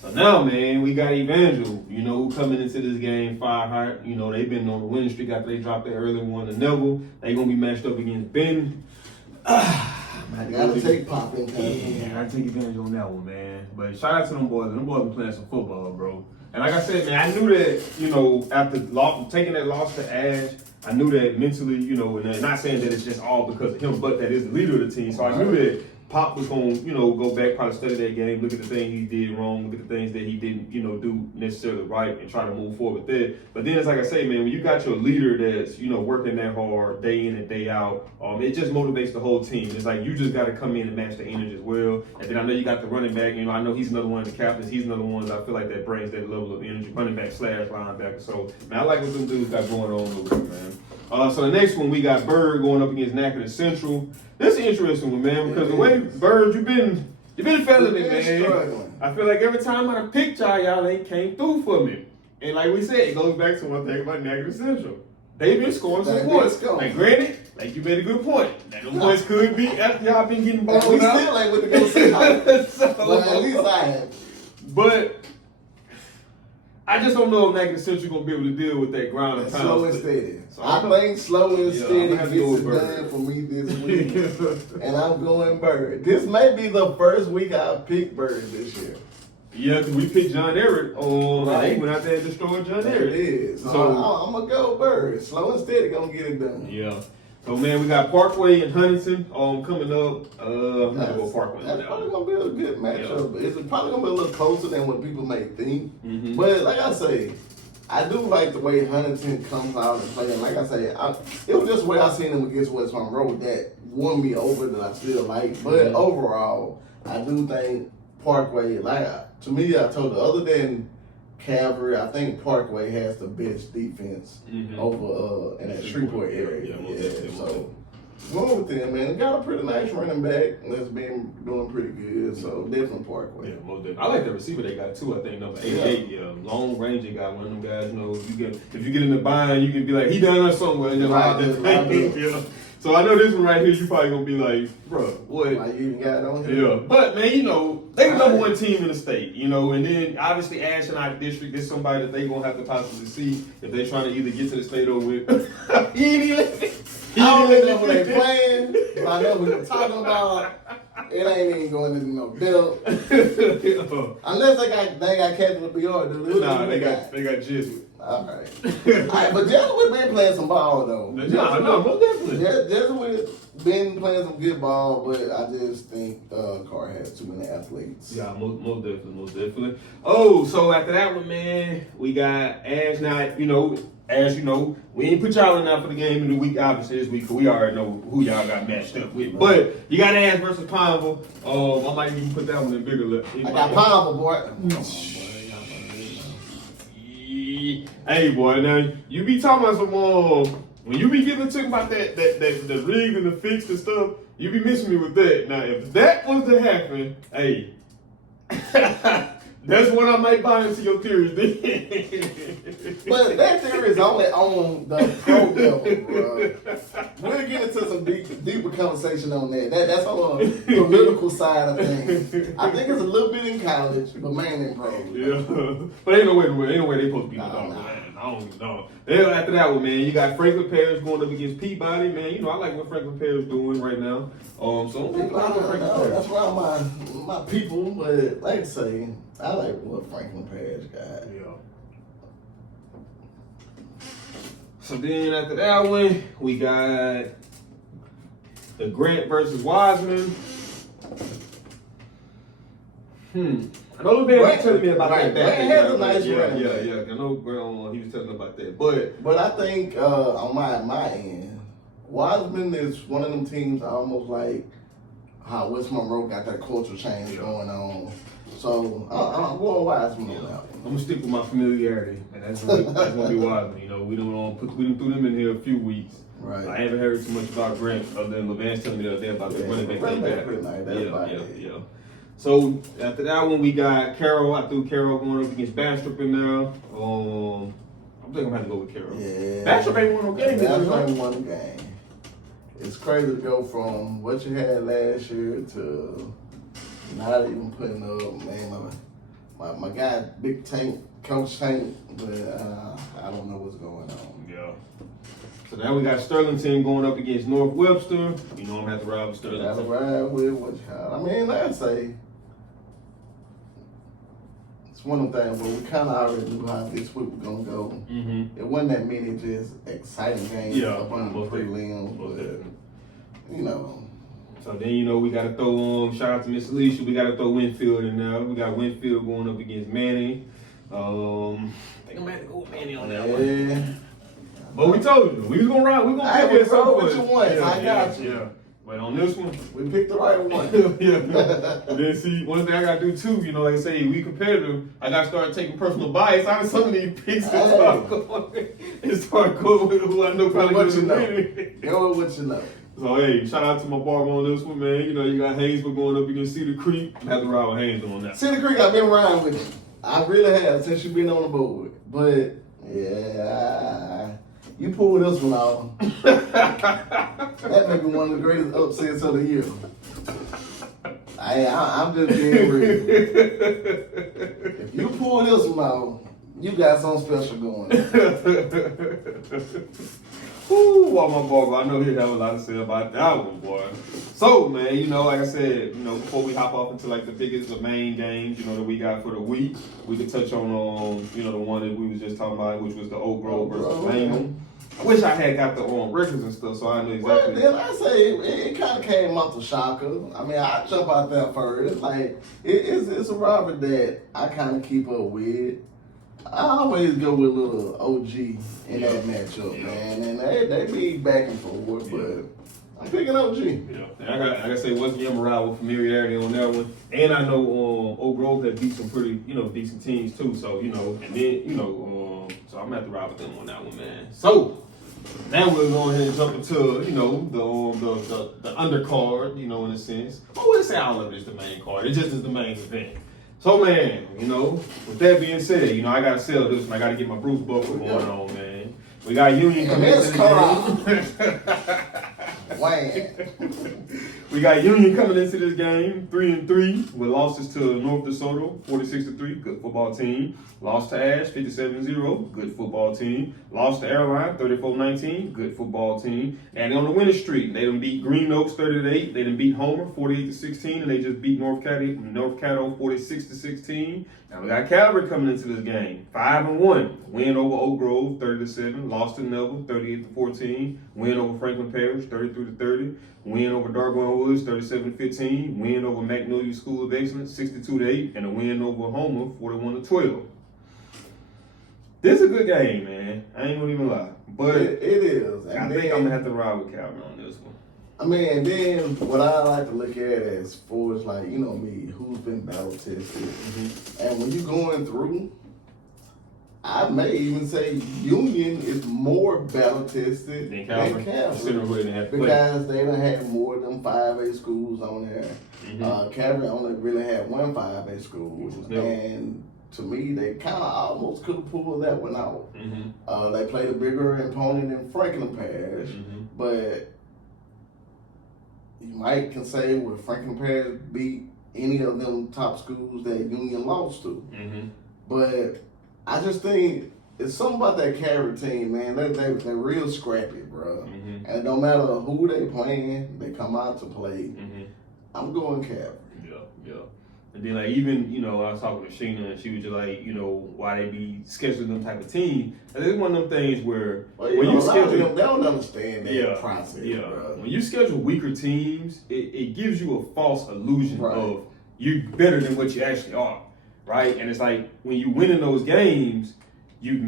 So now, man, we got Evangel, who coming into this game fire hot. They've been on the winning streak after they dropped their early one to Neville. They going to be matched up against Ben. I gotta take Pop in. Yeah, I gotta take advantage on that one, man. But shout out to them boys. Them boys been playing some football, bro. And like I said, man, I knew that, after taking that loss to Ash, I knew that mentally, and not saying that it's just all because of him, but that is the leader of the team. So I knew that Pop was going to, go back, probably study that game, look at the things he did wrong, look at the things that he didn't, do necessarily right and try to move forward with that. But then it's like I say, man, when you got your leader that's, working that hard day in and day out, it just motivates the whole team. It's like you just got to come in and match the energy as well. And then I know you got the running back, I know he's another one of the captains. He's another one that I feel like that brings that level of energy, running back / linebacker. So, man, I like what them dudes got going on over there, man. So the next one, we got Bird going up against Natchitoches Central. This is an interesting one, man, because the way Bird, you've been failing me, man. Struggling. I feel like every time I picked y'all ain't came through for me. And like we said, it goes back to one thing about Natchitoches Central. They've been scoring some points. Like granted, like you made a good point. That them points could be after y'all been getting balled out. We still ain't with the good side. But at least I have. But I just don't know if Natchitoches Central gonna be able to deal with that ground and pound. Slow and steady. So I think slow and steady gets it Bird. done for me this week. And I'm going Bird. This may be the first week I picked Bird this year. Yeah, because we picked John Eric on they went out there and destroyed John Eric. It is. So I'm gonna go Bird. Slow and steady gonna get it done. Yeah. So man, we got Parkway and Huntington coming up. I'm gonna go Parkway. That's probably gonna be a good matchup. Yeah. It's probably gonna be a little closer than what people may think. Mm-hmm. But like I say, I do like the way Huntington comes out and plays. Like I say, it was just the way I seen them against West Monroe that won me over that I still like. But overall, I do think Parkway, to me, I told you, other than Calvary, I think Parkway has the best defense over in that Shreveport area. So going with them, man. They got a pretty nice running back that's been doing pretty good. So definitely Parkway. Yeah, most definitely. I like the receiver they got too. I think number 88, long range. They got one of them guys. If you get in the bind, you can be like, he done us somewhere. And then So I know this one right here, you probably gonna be like, bro, what? Why you even got it on here? Yeah, but man, they the number one team in the state, and then obviously Ash in our district is somebody that they gonna have to possibly see if they're trying to either get to the state or with. I don't even know who they playing, but I know who they're talking about. It ain't even going to no bill. Unless they got Capital BR, dude. Nah, they got Jesuit. All right, but Jesuit been playing some ball though. No, most definitely. Jesuit been playing some good ball, but I just think Carr has too many athletes. Yeah, most definitely. Oh, so after that one, man, we got Ash. Now, Ash, we ain't put y'all in there for the game in the week, obviously this week, because we already know who y'all got matched up with. But you got Ash versus Pineville. I might even put that one in bigger left. I got Pineville, boy. Hey, boy, now you be talking about some when you be getting to about that the rig and the fix and stuff, you be missing me with that. Now, if that was to happen, hey, that's when I might buy into your theories. But that theory is only on the pro level, bro. We'll get into some deeper conversation on that. That's on the political side of things. I think it's a little bit in college, but mainly in pro. Yeah, but ain't no way they supposed to be the dog, man. I don't even know. Then after that one, man, you got Franklin Parish going up against Peabody, man. I like what Franklin Parish doing right now. That's why my people, but like I say, I like what Franklin Parish got. Yeah. So then after that one, we got the Grant versus Wiseman. I know Grant was telling me about that. Grant has a nice run. Yeah. I know Grant, he was telling me about that. But I think on my end, Wiseman is one of them teams I almost like how West Monroe got that culture change going on. So I'm going Wiseman on that one. I'm gonna stick with my familiarity, and that's gonna be Wiseman. You know, we done threw them in here a few weeks. Right. I haven't heard too much about Grant other than LeVance telling me the other day about the running back. Yeah. So after that one, we got Carroll. I threw Carroll going up against Bastrop in there. I think I'm gonna have to go with Carroll. Yeah. Bastrop ain't won no game. Bastrop ain't won a game. It's crazy to go from what you had last year to not even putting up, man. My guy, Big Tank, Coach Tank, but I don't know what's going on. Yeah. So now we got Sterlington going up against North Webster. You know I'm gonna have to ride with Sterlington. Gotta ride with what you have. I mean, I'd say it's one of the things where we kind of already knew how this week was gonna go. Mm-hmm. It wasn't that many just exciting games up on the prelims, but you know. So then, you know, we got to throw shout out to Miss Alicia. We got to throw Winfield in there. We got Winfield going up against Manny. I think I'm going to have to go with Manny on that one. But we told you, we was going to ride. We going to pick what you want. I got you. Yeah. But on this one, we picked the right one. And then see, one thing I got to do too, you know, like I say, we competitive. I got to start taking personal bias out of some of these picks and start going with who I know probably what you know. Go with what you know. So, hey, shout out to my barber on this one, man. You know, you got Haynesville going up against Cedar Creek. I have to ride with Haynesville on that. Cedar Creek, I've been riding with you. I really have since you've been on the board. But, yeah, you pulled this one off. That may be one of the greatest upsets of the year. I'm just being real. If you pull this one off, you got something special going. Ooh, my barber, I know he'll have a lot to say about that one, boy. So, man, you know, like I said, you know, before we hop off into like the main games, you know, that we got for the week, we could touch on, you know, the one that we was just talking about, which was the Oak Grove versus Langham. I wish I had got the records and stuff, so I knew exactly. Well, then I say it kind of came off the shocker. I mean, I jump out there first. Like it's a rivalry that I kind of keep up with. I always go with a little OG in that matchup, man, and they be back and forth, but I'm picking OG. Yeah, and I gotta say, West Virginia ride with familiarity on that one, and I know Oak Grove that beat some pretty, you know, decent teams too. So you know, and then you know, so I'm gonna have to ride with them on that one, man. So now we're going ahead and jump into, you know, the undercard, you know, in a sense. I wouldn't say all of it is the main card. It just is the main event. So, man, you know, with that being said, you know, I got to sell this one. I got to get my Bruce Buffer going on, man. We got Union coming into the game. We got Union coming into this game, 3-3, with losses to North DeSoto, 46-3, good football team. Lost to Ash, 57-0, good football team. Lost to Airline, 34-19, good football team. And on the winning streak, they done beat Green Oaks 30-8. They done beat Homer 48-16, and they just beat North Caddo 46-16. Now we got Calvary coming into this game, 5-1. Win over Oak Grove 30-7. Lost to Neville 38-14. Win over Franklin Parish 33-30. Win over Dartmouth Woods 37-15. Win over Magnolia School of Excellence 62-8, and a win over Homer 41-12. This is a good game, man. I ain't gonna even lie, but it is. I think I'm gonna have to ride with Calvin on this one. I mean, and then what I like to look at as far as like, you know me, who's been battle tested. Mm-hmm. And when you're going through, I may even say Union is more battle tested than Calvary. Because they done had more than 5A schools on there. Mm-hmm. Calvary only really had one 5A school. And to me, they kind of almost could have pulled that one out. Mm-hmm. They played a bigger opponent than Franklin Parish, but you might can say well, Franklin Parish beat any of them top schools that Union lost to. Mm-hmm. But I just think it's something about that Calvary team, man. They're real scrappy, bro. Mm-hmm. And no matter who they playing, they come out to play. Mm-hmm. I'm going Calvary. Yeah. And then, like, even, you know, I was talking to Sheena, and she was just like, you know, why they be scheduling them type of team. And it's one of them things where when you schedule, they don't understand that process. Yeah. Bro. When you schedule weaker teams, it gives you a false illusion of you better than what you actually are, right? And it's like when you win in those games, you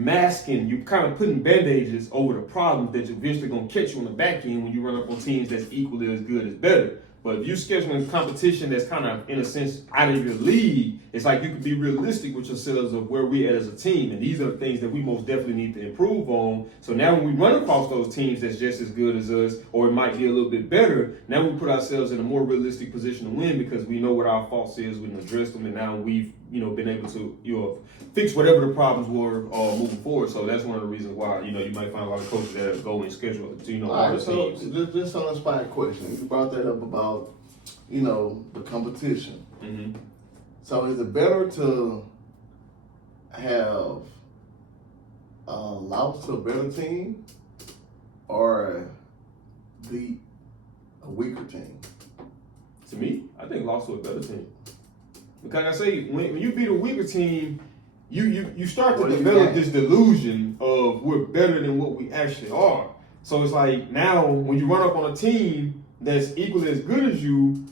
kind of putting bandages over the problems that you're eventually gonna catch you on the back end when you run up on teams that's equally as good as better. But if you're scheduling a competition that's kind of, in a sense, out of your league, it's like you can be realistic with yourselves of where we're at as a team. And these are the things that we most definitely need to improve on. So now when we run across those teams that's just as good as us, or it might be a little bit better, now we put ourselves in a more realistic position to win because we know what our faults is, we can address them, and now we've been able to fix whatever the problems were moving forward. So that's one of the reasons why you might find a lot of coaches that go and schedule all right, the so teams. just on a spot question, you brought that up about the competition. Mm-hmm. So is it better to have lost to a better team or beat a weaker team? To me, I think lost to a better team. Because I say, when you beat a weaker team, you start to develop this delusion of we're better than what we actually are. So it's like now when you run up on a team that's equally as good as you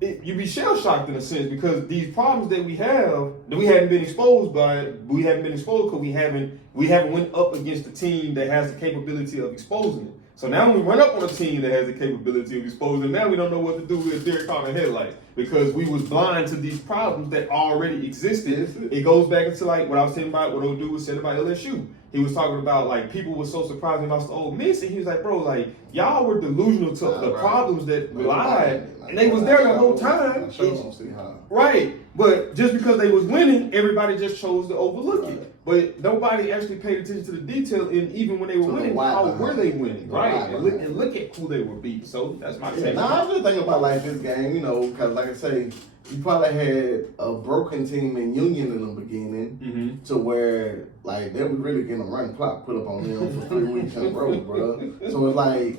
be shell shocked in a sense because these problems that we have that we haven't been exposed by, we haven't been exposed because we haven't went up against a team that has the capability of exposing it. So now when we run up on a team that has the capability of exposing, now we don't know what to do with deer caught in headlights because we was blind to these problems that already existed. It goes back into like what I was saying about what old dude was saying about LSU. He was talking about like people were so surprised when lost to Ole Miss, and he was like, bro, like y'all were delusional to the problems that lied, and they was there the whole time. Right, but just because they was winning, everybody just chose to overlook it. But nobody actually paid attention to the detail, and even when they were winning, how were they winning? Right, and look at who they were beating. So that's my take. Now I'm just thinking about like this game, because like I say, you probably had a broken team in Union in the beginning to where like they were really getting a run clock put up on them for 3 weeks in a row, bro. So it's like,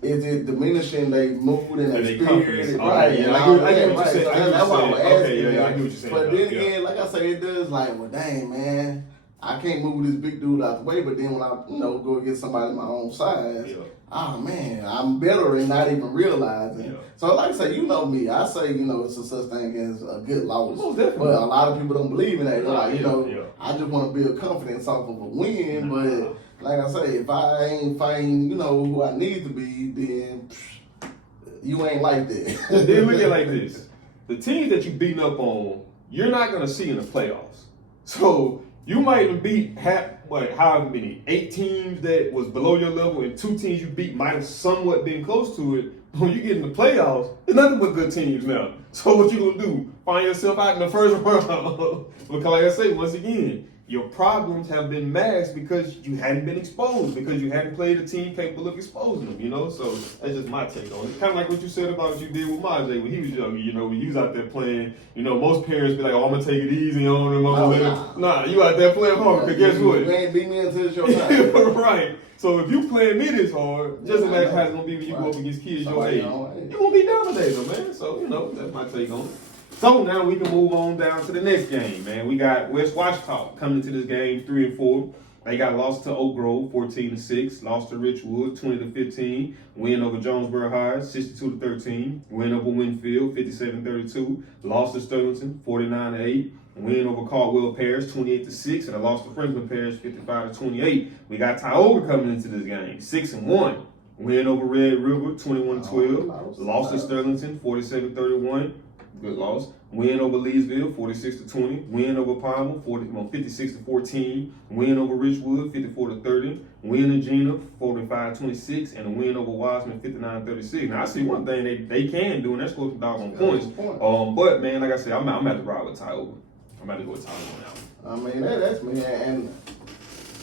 is it diminishing their mood and their spirit? Right. Yeah, I get what you're saying. That's why I'm asking. Okay, I get what you're saying. But then again, like I say, it does like, well, dang, man, I can't move this big dude out the way. But then when I, go get somebody my own size, oh man, I'm better and not even realizing. Yeah. So like I say, you know me, I say, it's a such thing as a good loss. Oh, but a lot of people don't believe in that. They're like, I just want to build confidence off of a win. But like I say, if I ain't find, who I need to be, then you ain't like that. Then look at it like this. The teams that you beating up on, you're not going to see in the playoffs. So you might even beat however many, 8 teams that was below your level, and 2 teams you beat might have somewhat been close to it. When you get in the playoffs, there's nothing but good teams now. So what you gonna do? Find yourself out in the first round? Because like I say, once again, your problems have been masked because you hadn't been exposed, because you hadn't played a team capable of exposing them, So that's just my take on it. Kind of like what you said about what you did with Majay when he was younger, when he was out there playing. Most parents be like, oh, I'm going to take it easy on him. Nah, you out there playing hard, because guess what? You ain't beat me until it's your time. Right. So if you playing me this hard, just imagine how it's going to be when you go up against kids your age. It won't be down today, though, man. So, that's my take on it. So now we can move on down to the next game, man. We got West Washita coming into this game 3-4. They got lost to Oak Grove 14-6, lost to Richwood 20-15, win over Jonesboro High 62-13, win over Winfield 57-32, lost to Sterlington 49-8, win over Caldwell Parish 28-6, and a loss to Frenchman Parish 55-28. We got Tioga coming into this game 6-1, win over Red River 21-12, lost to Sterlington 47-31. Good loss. Win over Leesville, 46-20. Win over Palmer, 56-14. Win over Richwood, 54-30. Win in Gina, 45-26, and a win over Wiseman, 59-36. Now I see one thing they can do, and that's score some doggone points. But man, like I said, I'm at the ride with Tioga. I'm at to go with Tioga now. I mean, that's me. And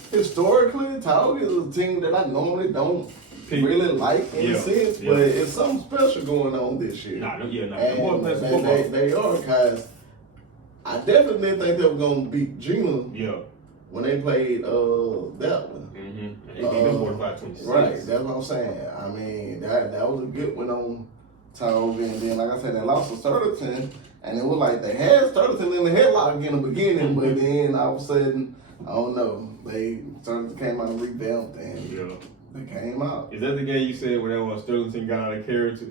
historically, Tioga is a team that I normally don't really like in a sense, but it's something special going on this year. They are, because I definitely didn't think they were going to beat Gina when they played that one. They beat them 45-26. Right, that's what I'm saying. I mean, that was a good one on Tioga, and then, like I said, they lost to Sterlington, and it was like they had Sterlington in the headlock in the beginning, but then all of a sudden, I don't know, Sterlington came out and revamped, and they came out. Is that the game you said where that was Sterlington got out of character,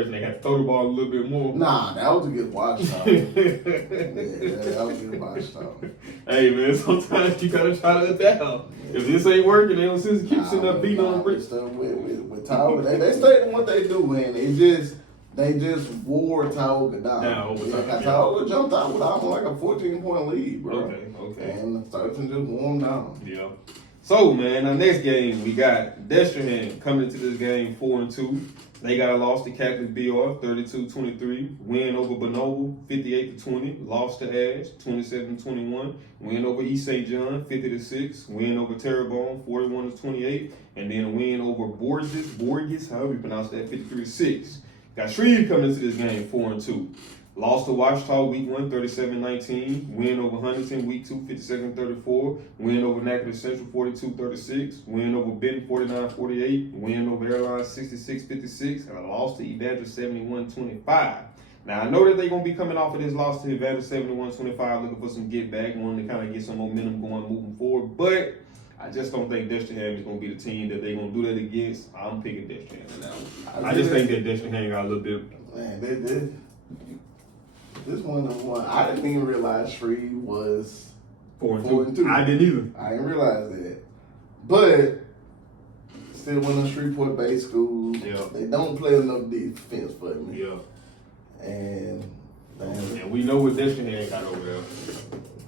and they had to throw the ball a little bit more? Nah, that was a good watch time. That was a good watch time. Hey man, sometimes you gotta try to adapt. If this ain't working, they don't keep sitting up beating on the bricks. With Tyler, they stay in what they do, and it just They just wore Tioga down. Tioga jumped out with almost like a 14-point lead, bro. Okay. And Thurston just wore them down. Yeah. So, man, our next game, we got Destrehan coming into this game 4-2. They got a loss to Catholic BR, 32-23. Win over Bonobo, 58-20. Loss to Ash, 27-21. Win over East St. John, 50-6. Win over Terrebonne, 41-28. And then a win over Borges, however you pronounce that, 53-6. Got Shreve coming into this game 4-2. Lost to Ouachita week 1, 37-19. Win over Huntington week 2, 57-34. Win over Natchitoches Central, 42-36. Win over Benton, 49-48. Win over Airlines, 66-56. And a loss to Evangelist, 71-25. Now, I know that they're going to be coming off of this loss to Evangelist, 71-25, looking for some get back, wanting to kind of get some momentum going moving forward. But I just don't think Destrehan is going to be the team that they're going to do that against. I'm picking Destrehan now. I just think that Destrehan got a little bit. Man, this one, I didn't even realize Shreve was 4-2. I didn't either. I didn't realize that. But still went to Shreveport-based school. Yeah. They don't play enough defense for me. Yeah. And we know what Destrehan got over there.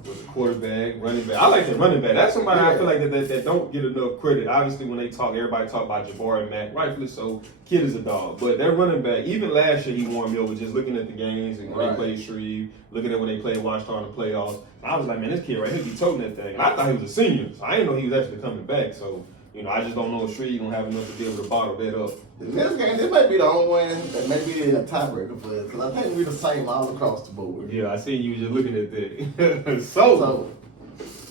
With the quarterback, running back. I like that running back. That's somebody I feel like that don't get enough credit. Obviously, when they talk, everybody talk about Jabari Mack. Rightfully so. Kid is a dog. But that running back, even last year, he won me over just looking at the games and when they played Shreve, looking at when they played Ouachita in the playoffs. I was like, man, this kid right here be toting that thing. And I thought he was a senior, so I didn't know he was actually coming back. So, I just don't know if Shreve gonna have enough to be able to bottle that up. This game, this might be the only one that may be a tiebreaker for us, because I think we're the same all across the board. Yeah, I seen you just looking at that. So,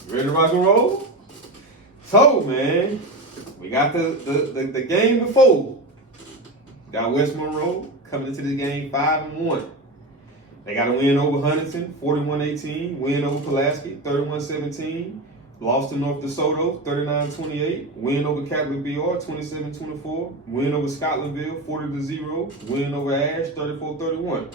ready to rock and roll? So, man, we got the game before. Got West Monroe coming into this game 5-1. They got a win over Huntington, 41-18. Win over Pulaski, 31-17. Lost to North DeSoto, 39-28. Win over Catholic BR, 27-24. Win over Scotlandville, 40-0. Win over Ash, 34-31.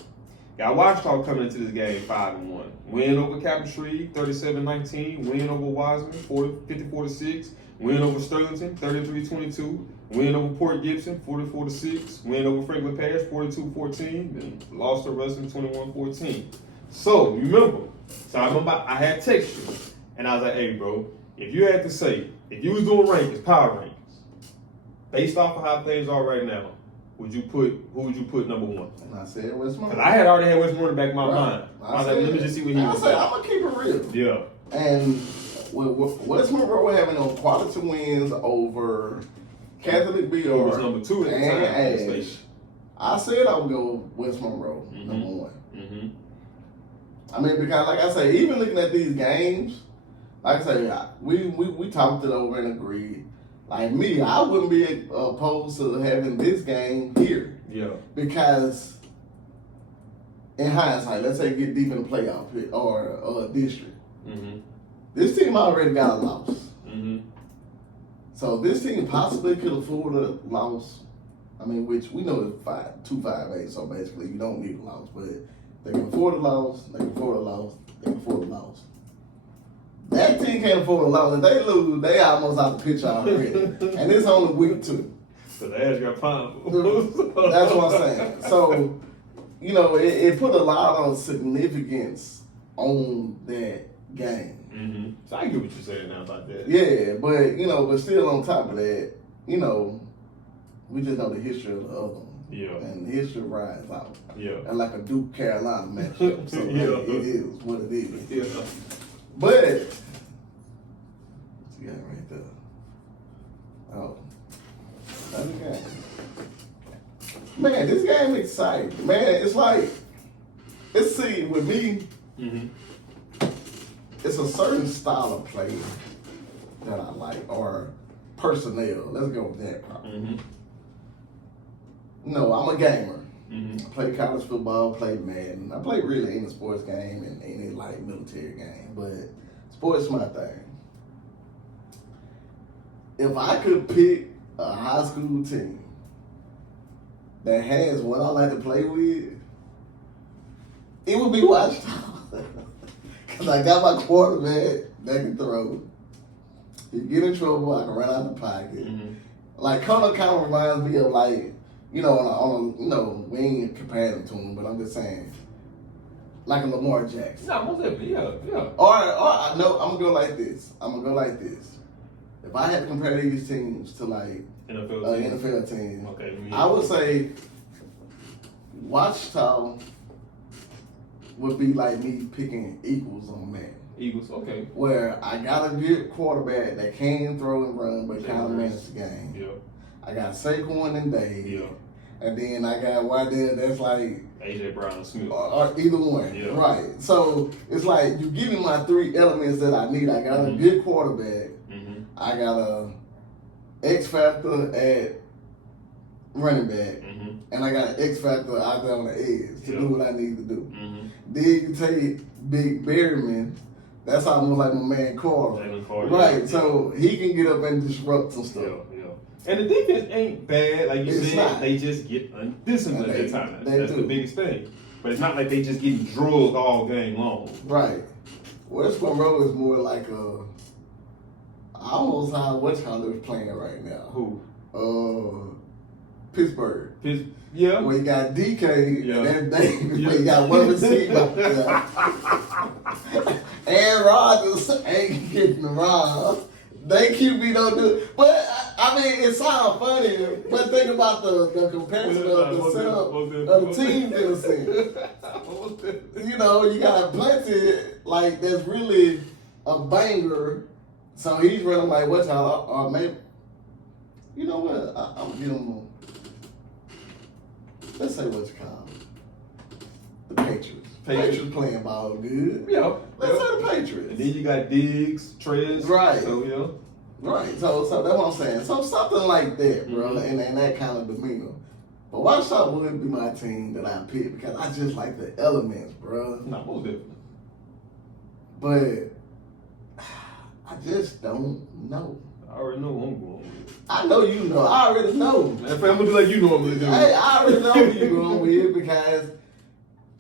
Got Ouachita coming into this game 5-1. Win over Captain Shreve, 37-19. Win over Wiseman, 54-6. Win over Sterlington, 33-22. Win over Port Gibson, 44-6. Win over Franklin Parish, 42-14. And lost to Ruston, 21-14. So, remember, I had text you. And I was like, hey, bro, if you had to say, if you was doing rankings, power rankings, based off of how things are right now, who would you put number 1? And I said West Monroe. Because I had already had West Monroe in the back of my mind. I was like, let me just see what he was saying. I'm going to keep it real. Yeah. And with West Monroe having on quality wins over Catholic BR. Who was number 2 at the time. Ash, I said I would go West Monroe, number 1. Mm-hmm. I mean, because like I say, even looking at these games, like I say, we talked it over and agreed. Like me, I wouldn't be opposed to having this game here. Yeah. Because in hindsight, let's say get deep in the playoff or district. Mm-hmm. This team already got a loss. Mm-hmm. So this team possibly could afford a loss. I mean, which we know it's 2-5-8, so basically you don't need a loss. But they can afford a loss, they can afford a loss, they can afford a loss. That team can't afford a loss. If they lose, they almost out the picture already. And it's only week 2. So the Ash got pound. That's what I'm saying. So, it put a lot of significance on that game. Mm-hmm. So I get what you're saying now about that. Yeah, but still on top of that, we just know the history of the other one. Yeah. And the history rides out. Yeah. And like a Duke Carolina matchup. So yeah. It is what it is. Yeah. But what you got right there? Oh. Another game. Man, this game exciting. Man, it's like, see, with me, mm-hmm. it's a certain style of play that I like, or personnel. Let's go with that part. Mm-hmm. No, I'm a gamer. Mm-hmm. I play college football, play Madden. I play really any sports game and any like military game, but sports is my thing. If I could pick a high school team that has what I like to play with, it would be Ouachita. Because I got my quarterback that can throw. If you get in trouble, I can run out the pocket. Mm-hmm. Like, Connor kind of reminds me of, like, you know, on a, you know, we ain't comparing to him, but I'm just saying, like a Lamar Jackson. No, most definitely, yeah. Or no, I'm gonna go like this. If I had to compare these teams to like NFL team, okay, I would say Washita would be like me picking Eagles on Madden. Eagles, okay. Where I got a good quarterback that can throw and run, but kind of manage the game. Yeah. I got Saquon and Dave. Yeah. And then I got Waddell that's like AJ Brown Smith. Or either one. Yeah. Right. So it's like you give me my three elements that I need. I got a good quarterback. Mm-hmm. I got a X factor at running back. Mm-hmm. And I got an X factor out there on the edge to do what I need to do. Mm-hmm. Then you can take Big Berryman. That's almost like my man Carter. Right. Yeah. So he can get up and disrupt some stuff. Yeah. And the defense ain't bad, like you said. Not. They just get undisciplined at times. That's do. the biggest thing. But it's not like they just getting drugged all game long. Right. West Monroe is more like a almost how Westchester is playing right now. Who? Pittsburgh. Yeah. Where you got DK Yeah. and Davis, where you got one receiver. Aaron Rodgers ain't getting around. They QB don't do it. But I mean, it sounds funny, but think about the comparison of the setup of the teams in a sense. You know, you got plenty like that's really a banger. So he's running like what's or maybe you know what? I'm gonna get him. Let's say what you call it. The Patriots. Patriots playing ball good. Yeah. Let's say the Patriots. And then you got Diggs, Trez. Right. So yeah. Right. So that's what I'm saying. So something like that, bro, and that kind of demeanor. But Washita would be my team that I pick because I just like the elements, bro. Not most definitely. But I just don't know. I already know who I'm going with. I know you know. I already know. Man, I'm gonna do like you normally do. Hey, I already know who you're going with because,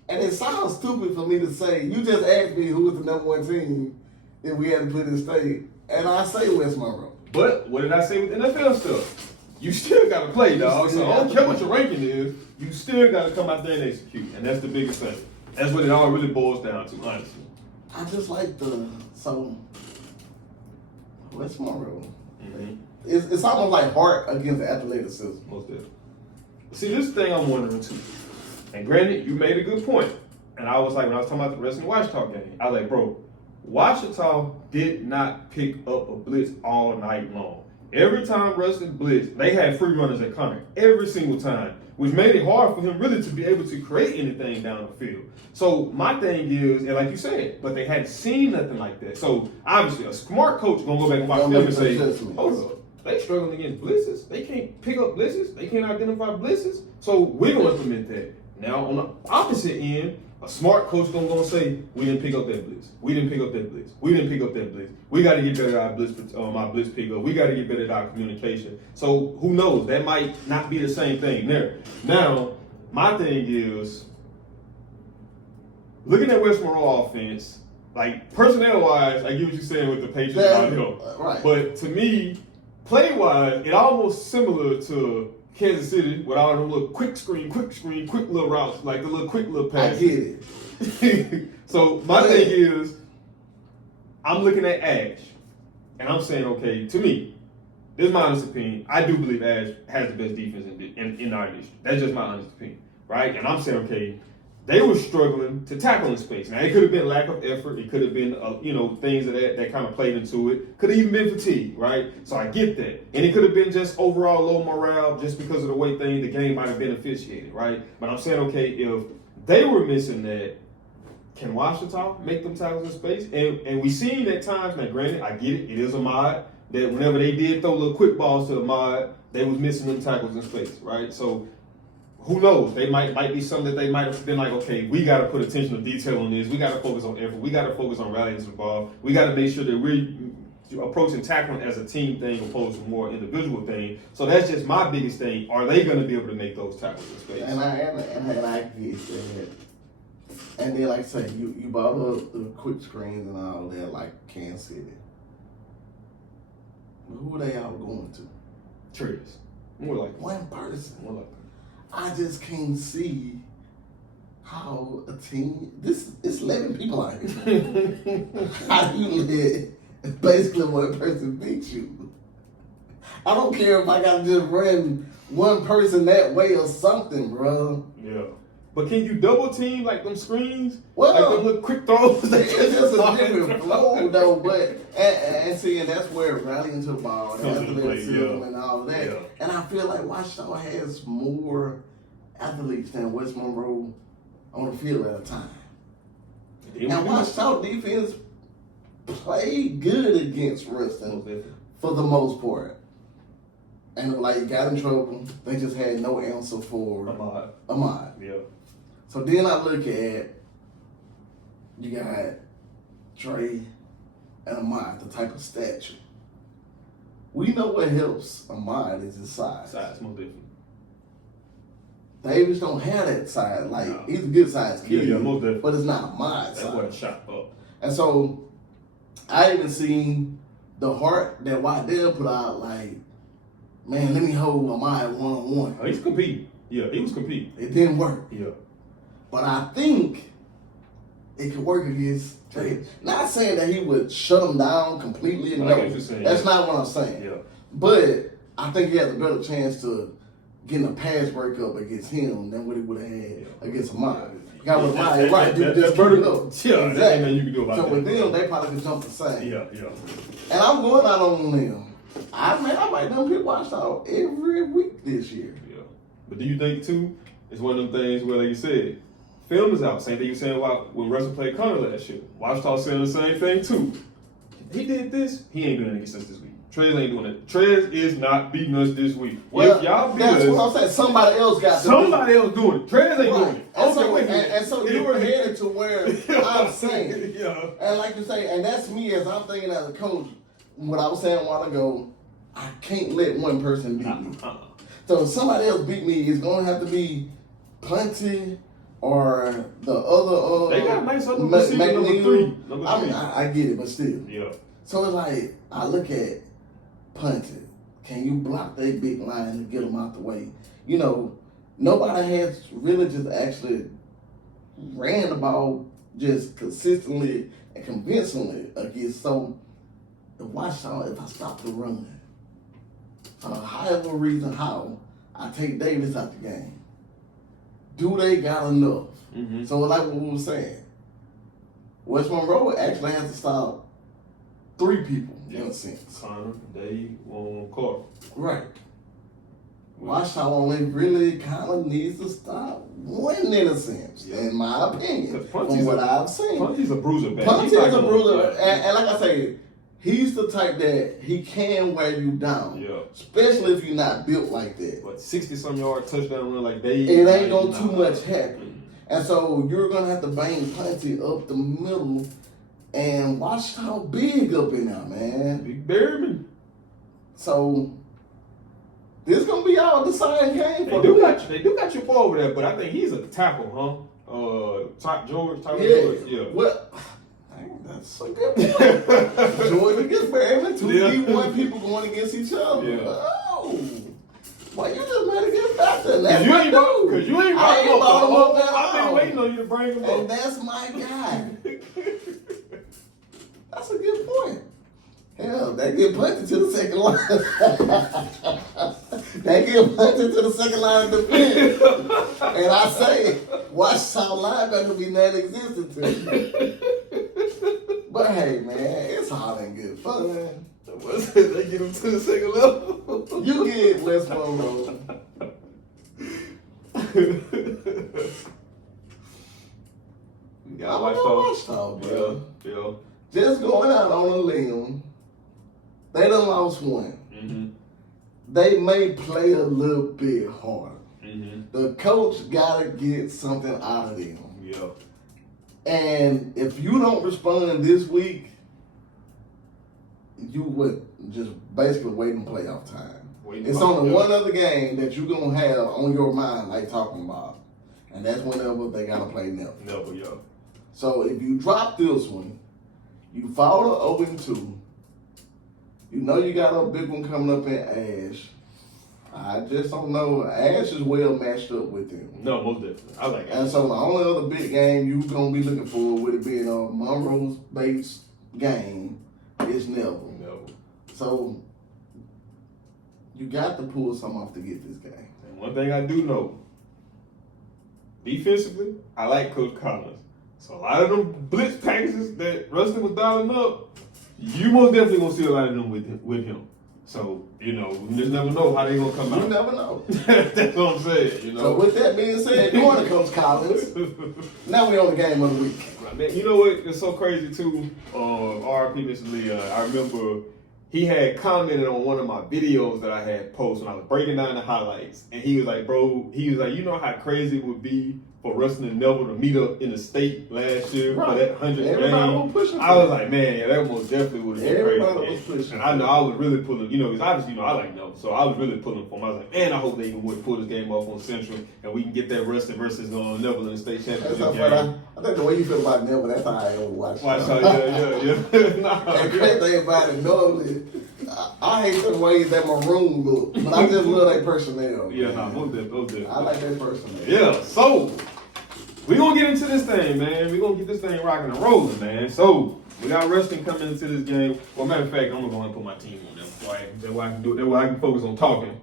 and it sounds stupid for me to say, you just asked me who was the number one team if we had to put in state, and I say West Monroe. But what did I say with NFL stuff? You still gotta play, dog. So I don't care what your ranking is, you still gotta come out there and execute. And that's the biggest thing. That's what it all really boils down to, honestly. I just like West Monroe. Mm-hmm. It's almost like heart against the athleticism. Most definitely. See, this thing I'm wondering too. And granted, you made a good point. And I was like, when I was talking about the Ruston and Washita game, I was like, bro, Washita did not pick up a blitz all night long. Every time Ruston blitzed, they had free runners at Connor every single time, which made it hard for him really to be able to create anything down the field. So my thing is, and like you said, but they hadn't seen nothing like that. So obviously, a smart coach gonna go back and watch them and say, hold up, they struggling against blitzes. They can't pick up blitzes. They can't identify blitzes. So we're gonna implement that. Now on the opposite end, a smart coach gonna say, we didn't pick up that blitz. We didn't pick up that blitz. We didn't pick up that blitz. We got to get better at our blitz pickup. We got to get better at our communication. So who knows? That might not be the same thing there. Now, my thing is, looking at West Monroe offense, like personnel-wise, I get what you're saying with the Patriots. Right. But to me, play-wise, it almost similar to Kansas City with all them little quick little routes, like the little quick little passes. I get it. So my thing is, I'm looking at Ash, and I'm saying, okay, to me, this is my honest opinion. I do believe Ash has the best defense in our district. That's just my honest opinion, right? And I'm saying, okay, they were struggling to tackle in space. Now, it could have been lack of effort. It could have been, things that kind of played into it. Could have even been fatigue, right? So I get that. And it could have been just overall low morale just because of the way the game might have been officiated, right? But I'm saying, okay, if they were missing that, can Washita make them tackles in space? And we seen at times, now granted, I get it, it is a mod, that whenever they did throw little quick balls to the mod, they was missing them tackles in space, right? So who knows? They might be something that they might have been like, okay, we got to put attention to detail on this. We got to focus on effort. We got to focus on rallying to the ball. We got to make sure that we're approaching tackling as a team thing opposed to more individual thing. So that's just my biggest thing. Are they going to be able to make those tackles in space? And I get that. And then, like I say, you brought up the quick screens and all that, like Kansas City. But who are they all going to? Trez. More like one person. More like I just can't see how a team, it's 11 people out here. How do you let basically one person beat you? I don't care if I gotta just run one person that way or something, bro. Yeah. But can you double team like them screens? Well, like them little quick throws? It's just a different flow though, but and see, and that's where rallying to the ball, the athleticism and all of that. Yeah. And I feel like Washington has more athletes than West Monroe on the field at a time. And Washington defense played good against Ruston for the most part. And like got in trouble, they just had no answer for Ahmad. Yeah. So then I look at, you got Trey and Ahmad, the type of stature. We know what helps Ahmad is his size. Size, most different. Davis don't have that size. Like, no. He's a good size kid. Yeah, most definitely. But it's not Ahmad's size. That boy shot up. And so, I even seen the heart that Waddell put out, like, man, let me hold Ahmad one-on-one. Oh, he's competing. Yeah, he was competing. It didn't work. Yeah. But I think it could work against Trey. Not saying that he would shut him down completely. No, that's not what I'm saying. Yeah. But I think he has a better chance to getting a pass breakup against him than what he would have had against Ahmad. Guy was right. Just keep it up. Yeah, exactly. That's nothing you can do about so that. So with them, they probably could jump the same. Yeah. And I'm going out on them. I might them people watch out every week this year. Yeah. But do you think too, it's one of them things where, like you said, film is out. Same thing you saying about when Russell played Connor last year. Washington saying the same thing too. He did this. He ain't doing it against us this week. Trez ain't doing it. Trez is not beating us this week. Well, if y'all beat that's us, what I'm saying. Somebody else got to somebody else doing it. Trez ain't doing it. And so you were headed to where I'm saying. Yeah. And like you say, and that's me as I'm thinking as a coach. What I was saying a while ago, I can't let one person beat me. So if somebody else beat me, it's going to have to be Plenty or the other. They got a nice other receiver, number three. I mean, I get it, but still. Yeah. So it's like, I look at Plenty. Can you block that big line and get them out the way? You know, nobody has really just actually ran the ball just consistently and convincingly against. So, watch out if I stop the run. For however reason how, I take Davis out the game. Do they got enough? Mm-hmm. So like what we were saying, West Monroe actually has to stop 3 people in a sense. Connor, Dave, Clark. Right. Washington only really kind of needs to stop 1 in a sense, in my opinion, from what I've seen. Punty's a bruiser, man. Punty's a bruiser, and like I say, he's the type that he can wear you down. Yeah. Especially if you're not built like that. But 60-some yard touchdown run like Dave. It ain't gonna too much happen. And so you're gonna have to bang Plenty up the middle and watch how big up in there, man. Big Bearman. So this gonna be all the same game for They do got your boy over there, but I think he's a tackle, huh? Tyler George. Yeah. Well, that's a good point. George against Bearman, 2 D1 people going against each other. Yeah. Oh. Well, you just made a good factor. Because you ain't brought him up. I've been waiting on you to bring him up. And that's my guy. That's a good point. Hell, they get Plenty to the second line. They get Plenty to the second line of defense. And I say, Washington linebacker be non-existent to you. But hey, man, it's all in good fun. They get him to the second level. You get West Monroe. I watch bro. Yeah. Just going out on a limb, they done lost 1. Mm-hmm. They may play a little bit harder. Mm-hmm. The coach gotta get something out of them. Yeah. And if you don't respond this week, you would just basically wait in playoff time. It's only one other game that you're going to have on your mind, like talking about. And that's whenever they got to play Neville. Neville, yeah. So if you drop this one, you fall to 0-2. You know you got a big one coming up in Ash. I just don't know. Ash is well matched up with him. No, most definitely. I like Ash. And so the only other big game you gonna be looking for with it being a Monroe's based game is Neville. So you got to pull something off to get this game. And one thing I do know, defensively, I like Coach Collins. So a lot of them blitz packages that Ruston was dialing up, you most definitely gonna see a lot of them with him. So, you know, we just never know how they gonna come out. You never know. That's what I'm saying, you know. So with that being said, going to Coach Collins, now we on the game of the week. Man, you know what? It's so crazy too. RP Mr. Lee. I remember he had commented on one of my videos that I had posted when I was breaking down the highlights, and he was like, "Bro, you know how crazy it would be for Ruston and Neville to meet up in the state last year for that 100th game." I was like, "Man, yeah, that most definitely would have been crazy." And I know I was really pulling, you know, because obviously, you know, I like Neville, so I was really pulling for him. I was like, "Man, I hope they even would pull this game off on Central, and we can get that Ruston versus Neville in the state championship game." I think the way you feel about Neville, that's how I overwatch. Yeah. Nah, and great thing about it, normally, I hate the way that maroon look, but I just love that personnel. Yeah, nah, most definitely. I like that personnel. Yeah, so we gonna get into this thing, man. We gonna get this thing rocking and rolling, man. So we got Ruston coming into this game. Well, matter of fact, I'm gonna go ahead and put my team on them. That way I can do it. That way I can focus on talking.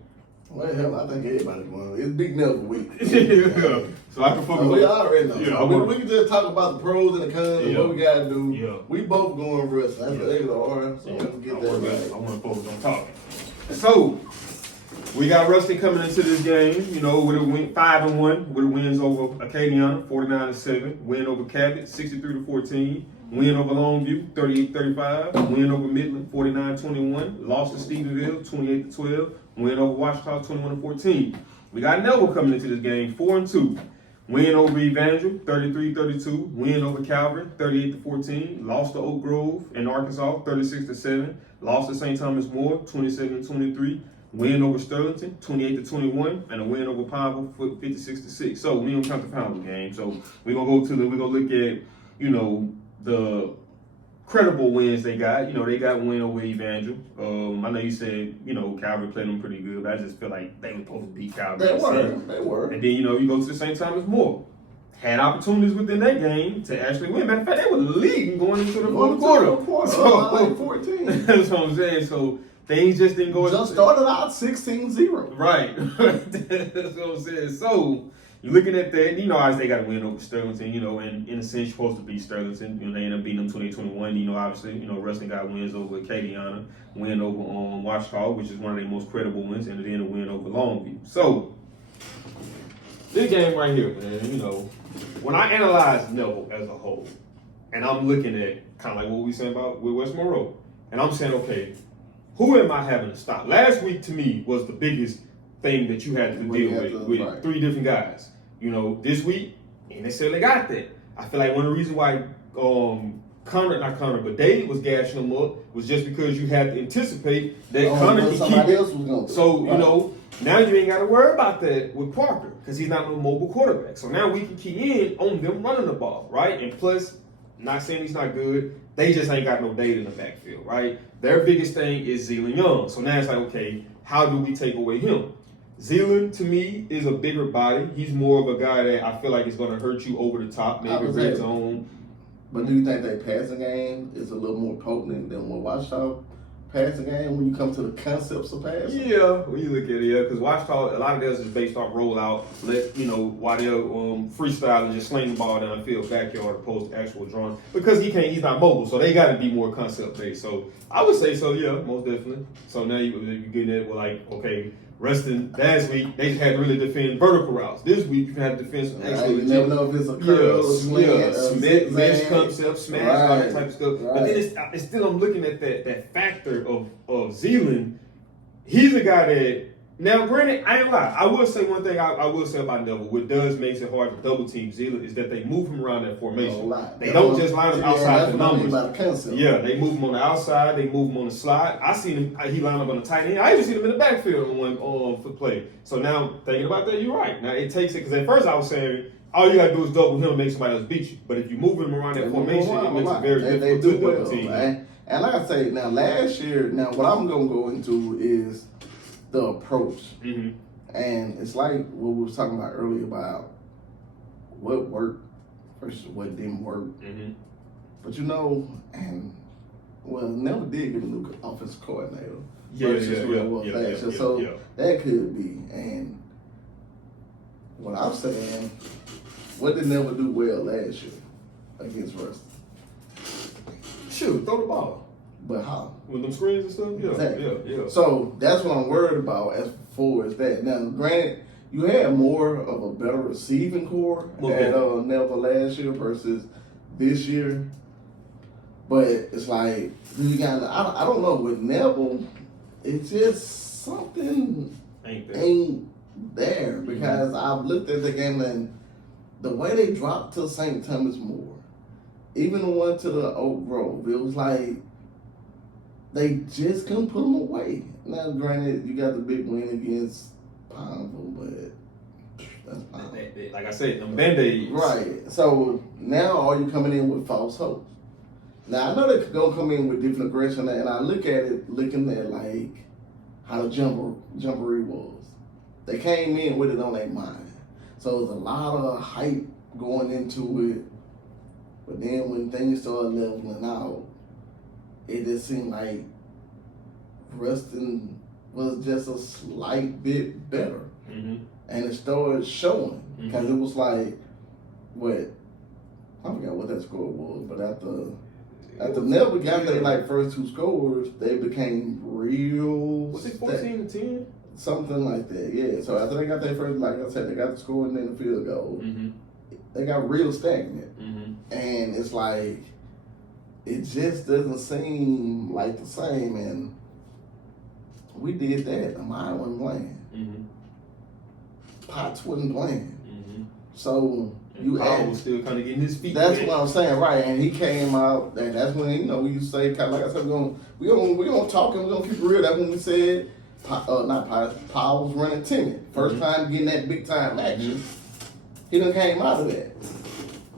Well, hell, I think everybody's going. It's Big Neville week. Yeah. So I can focus on. We already know. Yeah, we can just talk about the pros and the cons and what we gotta do. Yeah. We both going Ruston. That's the extra order. So let's get that right. I want to focus on talking. So we got Ruston coming into this game, you know, with a win 5-1, with wins over Acadiana, 49-7, win over Cabot, 63-14, win over Longview, 38-35, win over Midland, 49-21, lost to Stephenville, 28-12, win over Washita, 21-14. We got Neville coming into this game, 4-2. Win over Evangel, 33-32. Win over Calvary, 38-14. Lost to Oak Grove in Arkansas, 36-7. Lost to St. Thomas More, 27-23. Win over Sterlington, 28-21, and a win over Pineville, 56-6. So we don't count the Pineville game. So we're gonna look at, you know, the credible wins they got. You know, they got a win over Evangel. I know you said, you know, Calvary played them pretty good, but I just feel like they were supposed to beat Calvary. They were. And then, you know, you go to the St. Thomas More. Had opportunities within that game to actually win. Matter of fact, they were leading going into the fourth quarter. So, like 14. That's what I'm saying. So things just didn't go. Just started out 16-0. Right. That's what I'm saying. So you're looking at that, you know, obviously they got to win over Sterlington, you know, and in a sense, you're supposed to beat Sterlington. You know, they end up beating them 2021. You know, obviously, you know, Ruston got wins over Acadiana, win over Washita, which is one of their most credible wins, and then a win over Longview. So this game right here, man, you know, when I analyze Neville as a whole, and I'm looking at kind of like what we saying about with West Monroe, and I'm saying, okay, who am I having to stop? Last week to me was the biggest thing that you had to deal with three different guys. You know, this week, ain't necessarily got that. I feel like one of the reasons why Dave was gashing them up was just because you had to anticipate that Connor can keep it. So, you know, now you ain't got to worry about that with Parker because he's not no mobile quarterback. So now we can key in on them running the ball, right? And plus, not saying he's not good, they just ain't got no data in the backfield, right? Their biggest thing is Zealand Young. So now it's like, okay, how do we take away him? Zealand, to me, is a bigger body. He's more of a guy that I feel like is going to hurt you over the top, maybe red zone. But do you think their passing game is a little more potent than what Washita passing game when you come to the concepts of passing? Yeah, when you look at it, yeah, because Washita, a lot of theirs is based off rollout, while they're freestyling, just sling the ball down the field, backyard, opposed to actual drawing. Because he's not mobile, so they got to be more concept based. So I would say so, yeah, most definitely. So now you're getting it with like, okay, Ruston last week, they just had to really defend vertical routes. This week, you had to defend some actual. You never know if it's a curl, mesh concept, smash, all that type of stuff. Right. But then it's still, I'm looking at that factor of Zealand. He's a guy that, now granted, I ain't lie. I will say one thing I will say about Neville, what makes it hard to double team Zealand is that they move him around that formation. They don't just line him outside the numbers. Yeah, they move him on the outside, they move him on the slide. I seen him, he lined up on the tight end. I even seen him in the backfield for play. So now, thinking about that, you're right. Now it takes it, because at first I was saying, all you gotta do is double him and make somebody else beat you. But if you move him around that formation, it makes it very difficult to double team. And like I say, now last year, what I'm gonna go into is the approach. Mm-hmm. And it's like what we was talking about earlier about what worked versus what didn't work. Mm-hmm. But and Neville did get a new offensive coordinator. Yeah. So that could be. And what I'm saying, what did Neville do well last year against Ruston? Shoot, throw the ball. But how? With them screens and stuff? Yeah, Exactly. yeah. So that's what I'm worried about as far as that. Now, granted, you had more of a better receiving core at Neville last year versus this year. But it's like, I don't know, with Neville, it's just something ain't there. Because I've looked at the game and the way they dropped to St. Thomas More, even the one to the Oak Grove, it was like they just couldn't put them away. Now, granted, you got the big win against Pineville, but that's Pineville. Like I said, them Band-Aids. Right. So now are you coming in with false hopes? Now, I know they're going to come in with different aggression, and I look at it looking at like how the jumboree was. They came in with it on their mind. So there's a lot of hype going into it. But then when things started leveling out, it just seemed like Ruston was just a slight bit better. Mm-hmm. And it started showing. Because it was like, I forgot what that score was, but after Neville got their first two scores, they became real. Was it 14-10? Something like that, yeah. So after they got their first, like I said, they got the score and then the field goal. Mm-hmm. They got real stagnant. Mm-hmm. And it's like, it just doesn't seem like the same. And we did that. Mine wasn't playing. Mm-hmm. Potts wasn't playing. Mm-hmm. So Powell was still kind of getting his feet. That's what I'm saying, right? And he came out, and that's when we used to say, kind of like I said, we're gonna talk and we're gonna keep it real. That's when we said, Powell was running timid. First time getting that big time action, he done came out of that.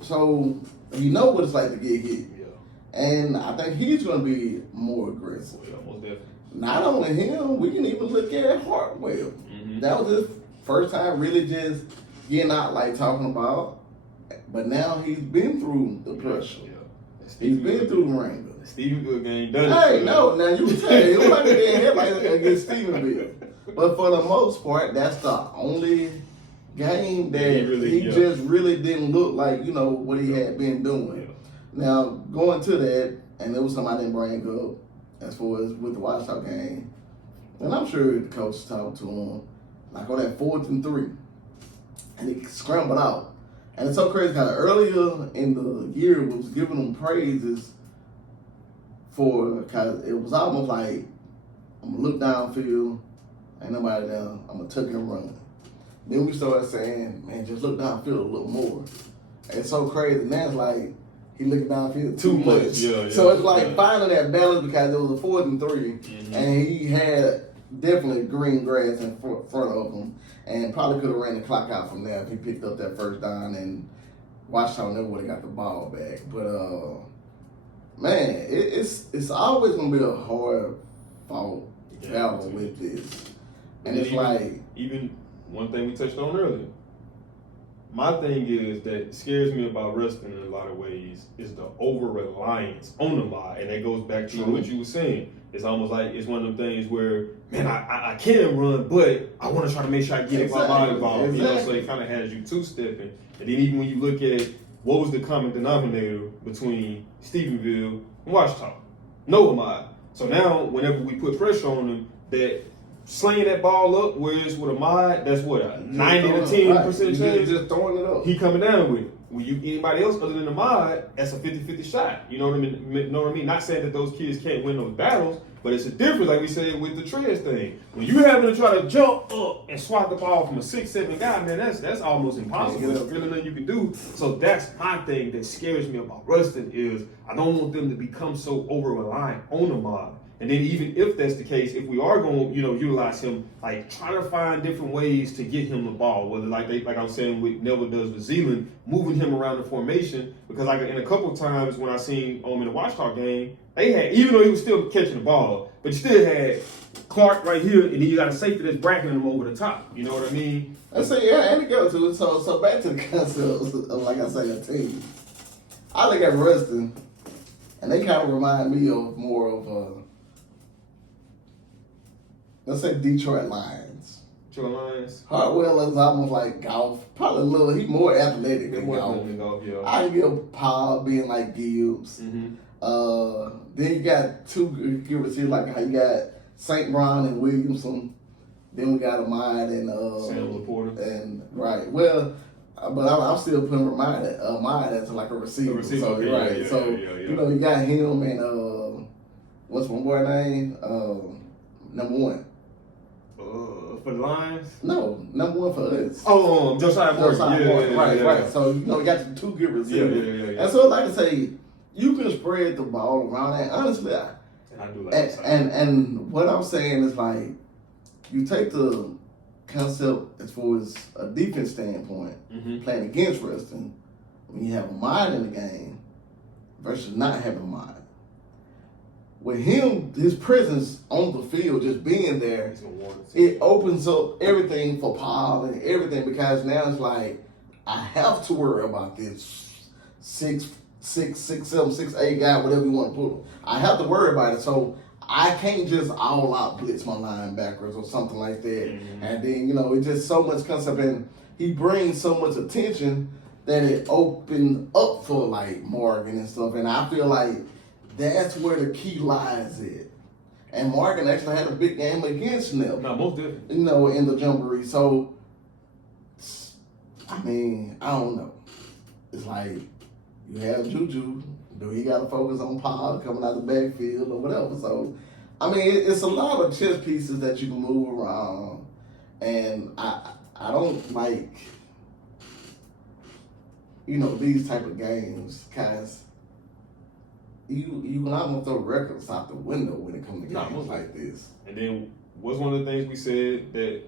So you know what it's like to get hit. Yeah. And I think he's gonna be more aggressive. Yeah, most definitely. Not only him, we can even look at Hartwell. Mm-hmm. That was his first time really just getting out, like talking about. But now he's been through the pressure. Yeah. He's been through the ringer. Stephenville game done. Hey, no, now you can say it was like a dead headlight against Stephenville. But for the most part, that's the only game that he just really didn't look like, what he had been doing. Yeah. Now, going to that, and it was something I didn't bring up as far as with the Washington game, and I'm sure the coach talked to him, like on that 4th and 3, and he scrambled out. And it's so crazy because earlier in the year, we was giving them praises because it was almost like, I'm going to look downfield, ain't nobody there, I'm going to tuck and run. Then we started saying, man, just look downfield a little more. And it's so crazy. Now it's like, he looking downfield too much. Yeah, so it's like finding that balance because it was a 4th and 3, and he had definitely green grass in front of him. And probably could have ran the clock out from there if he picked up that first down and Washington never would have got the ball back. But man, it's always gonna be a hard fought battle with this. And it's even one thing we touched on earlier. My thing is that scares me about Ruston in a lot of ways is the over reliance on the line, and that goes back to what you were saying. It's almost like it's one of them things where, man, I can run, but I want to try to make sure I get my body involved. So it kind of has you two-stepping. And then even when you look at what was the common denominator between Stephenville and Washington, no Ahmad. So now whenever we put pressure on them, that slinging that ball up, whereas with Ahmad, that's what a 90 to 10% chance. Just throwing it up. He coming down with it. When anybody else other than Ahmad, that's a 50-50 shot. You know what I mean? Not saying that those kids can't win those battles, but it's a difference, like we said with the Trez thing. When you having to try to jump up and swat the ball from a 6'7" guy, man, that's almost impossible. There's really nothing you can do. So that's my thing that scares me about Ruston is I don't want them to become so over reliant on Ahmad. And then even if that's the case, if we are going to, utilize him, like try to find different ways to get him the ball. Whether like I was saying with Neville does with Zealand, moving him around the formation. Because like in a couple of times when I seen in the Washington game, they had, even though he was still catching the ball, but you still had Clark right here, and then you got a safety that's bracketing him over the top. You know what I mean? I say, yeah, and it goes to it. So back to the concept of, like I say, a team. I look at Ruston, and they kind of remind me of more of let's say Detroit Lions. Detroit Lions. Hartwell is almost like golf. Probably a little. He's more athletic than golf. Yeah. I give Powell being like Gibbs. Mm-hmm. Then you got two good receivers like how you got St. Brown and Williamson. Then we got Ahmad and Sam Laporta. And right, well, but I'm still putting Ahmad as like a receiver. So okay, right, yeah, so yeah. you know you got him and what's my boy name? Number one. For the Lions? No, number one for us. Oh, Josiah Morgan. Right. So you know you got the two good receivers. Yeah. And so like I say, you can spread the ball around. And honestly, I do like and what I'm saying is like, you take the concept as far as a defense standpoint, playing against Ruston, when you have a mind in the game versus not having a mind. With him, his presence on the field, just being there, it opens up everything for Paul and everything, because now it's like, I have to worry about this 6'7", 6'8" guy, whatever you want to put him. I have to worry about it. So I can't just all out blitz my linebackers or something like that. And then, you know, it's just so much concept, and he brings so much attention that it opens up for like Morgan and stuff. And I feel like that's where the key lies at. And Morgan actually had a big game against Neville. No, most definitely. You know, in the Jamboree. So, I mean, I don't know. It's like, you have Juju. Do he got to focus on Paul coming out the backfield or whatever? So, I mean, it's a lot of chess pieces that you can move around. And I don't like, you know, these type of games, because you can almost throw records out the window when it comes to games like this. And then what's one of the things we said that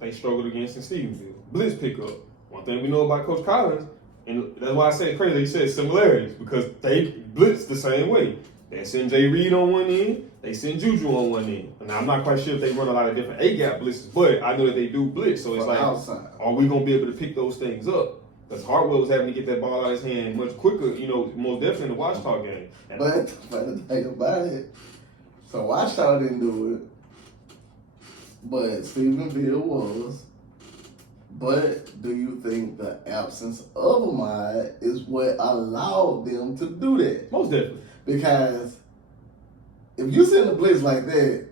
they struggled against in Stephenville? Blitz pickup. One thing we know about Coach Collins, and that's why I said crazy, he said similarities, because they blitz the same way. They send Jay Reed on one end, they send Juju on one end. Now, I'm not quite sure if they run a lot of different A-gap blitzes, but I know that they do blitz. So it's like, outside. Are we going to be able to pick those things up? Because Hartwell was having to get that ball out of his hand much quicker, you know, most definitely in the Washita game. But the thing about it, so Washita didn't do it, but Stephenville was. But do you think the absence of Ahmad is what allowed them to do that? Most definitely. Because if you send a blitz like that,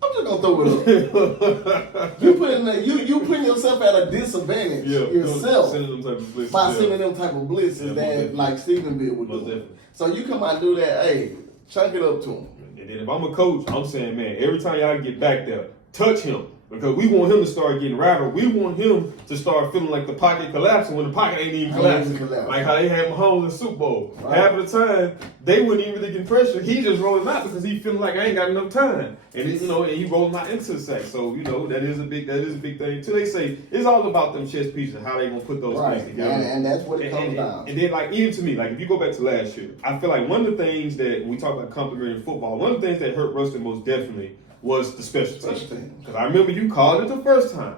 I'm just gonna throw it up. You putting yourself at a disadvantage yourself sending them type of blitzes, by sending them type of blitzes that like Stephenville would do. So you come out and do that, hey, chunk it up to him. And then if I'm a coach, I'm saying, man, every time y'all get back there, touch him. Because we want him to start getting rattled. We want him to start feeling like the pocket collapsing when the pocket ain't even collapsing. Like how they had Mahomes in the Super Bowl. Right. Half of the time, they wouldn't even really get pressure. He just rolling out because he feeling like I ain't got enough time. And you know, and he rolling out into the sack. So, you know, that is a big thing too. They say it's all about them chess pieces, how they gonna put those things together. And that's what it comes down. And then like even to me, like if you go back to last year, I feel like one of the things that when we talk about complementary football, one of the things that hurt Ruston most definitely was the special team. Because I remember you called it the first time.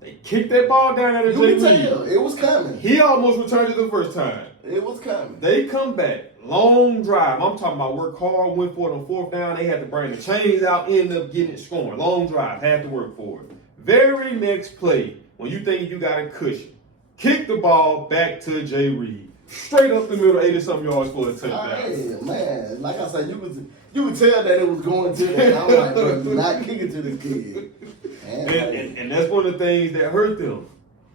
They kicked that ball down at You can tell. It was coming. He almost returned it the first time. It was coming. They come back. Long drive. I'm talking about work hard, went for it on fourth down. They had to bring the chains out, end up getting it scoring. Long drive. Had to work for it. Very next play, when you think you got a cushion, kick the ball back to Jay Reed. Straight up the middle, 80-something yards for a touchdown. Hey, man. Like I said, you could tell that it was going to that. I'm like, bro, do not kick it to this kid. And that's one of the things that hurt them.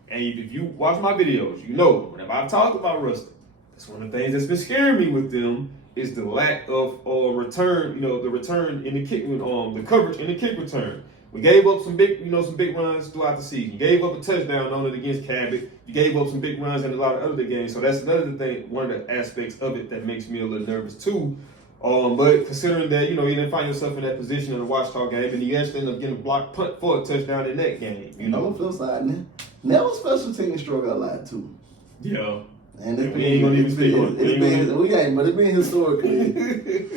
And if you watch my videos, you know, whenever I talk about Ruston, that's one of the things that's been scaring me with them is the lack of return, you know, the return in the kick, the coverage in the kick return. We gave up some big runs throughout the season. You gave up a touchdown on it against Cabot. You gave up some big runs in a lot of other games. So that's another thing, one of the aspects of it that makes me a little nervous too. But considering that, you know, you didn't find yourself in that position in the Washita game, and you actually ended up getting a blocked punt for a touchdown in that game. You know, on the flip side, Neville's special team struggled a lot too. Yeah. And it's we ain't gonna even speak on it. But it's been historically.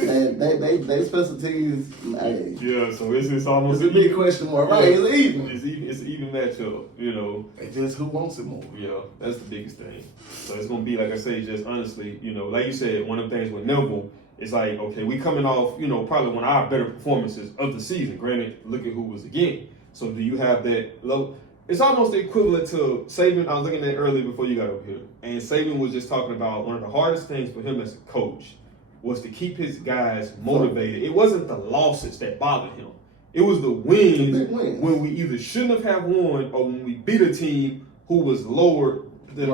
And they special teams. Hey, yeah, so it's almost it's a big question mark. Right, it's even. It's an even matchup, you know. It's just who wants it more. Yeah, that's the biggest thing. So it's gonna be, like I say, just honestly, you know, like you said, one of the things with Neville, it's like, okay, we coming off, you know, probably one of our better performances of the season. Granted, look at who was again. So do you have that low? It's almost equivalent to Saban. I was looking at it earlier before you got over here, and Saban was just talking about one of the hardest things for him as a coach was to keep his guys motivated. It wasn't the losses that bothered him. It was the wins when we either shouldn't have won or when we beat a team who was lower than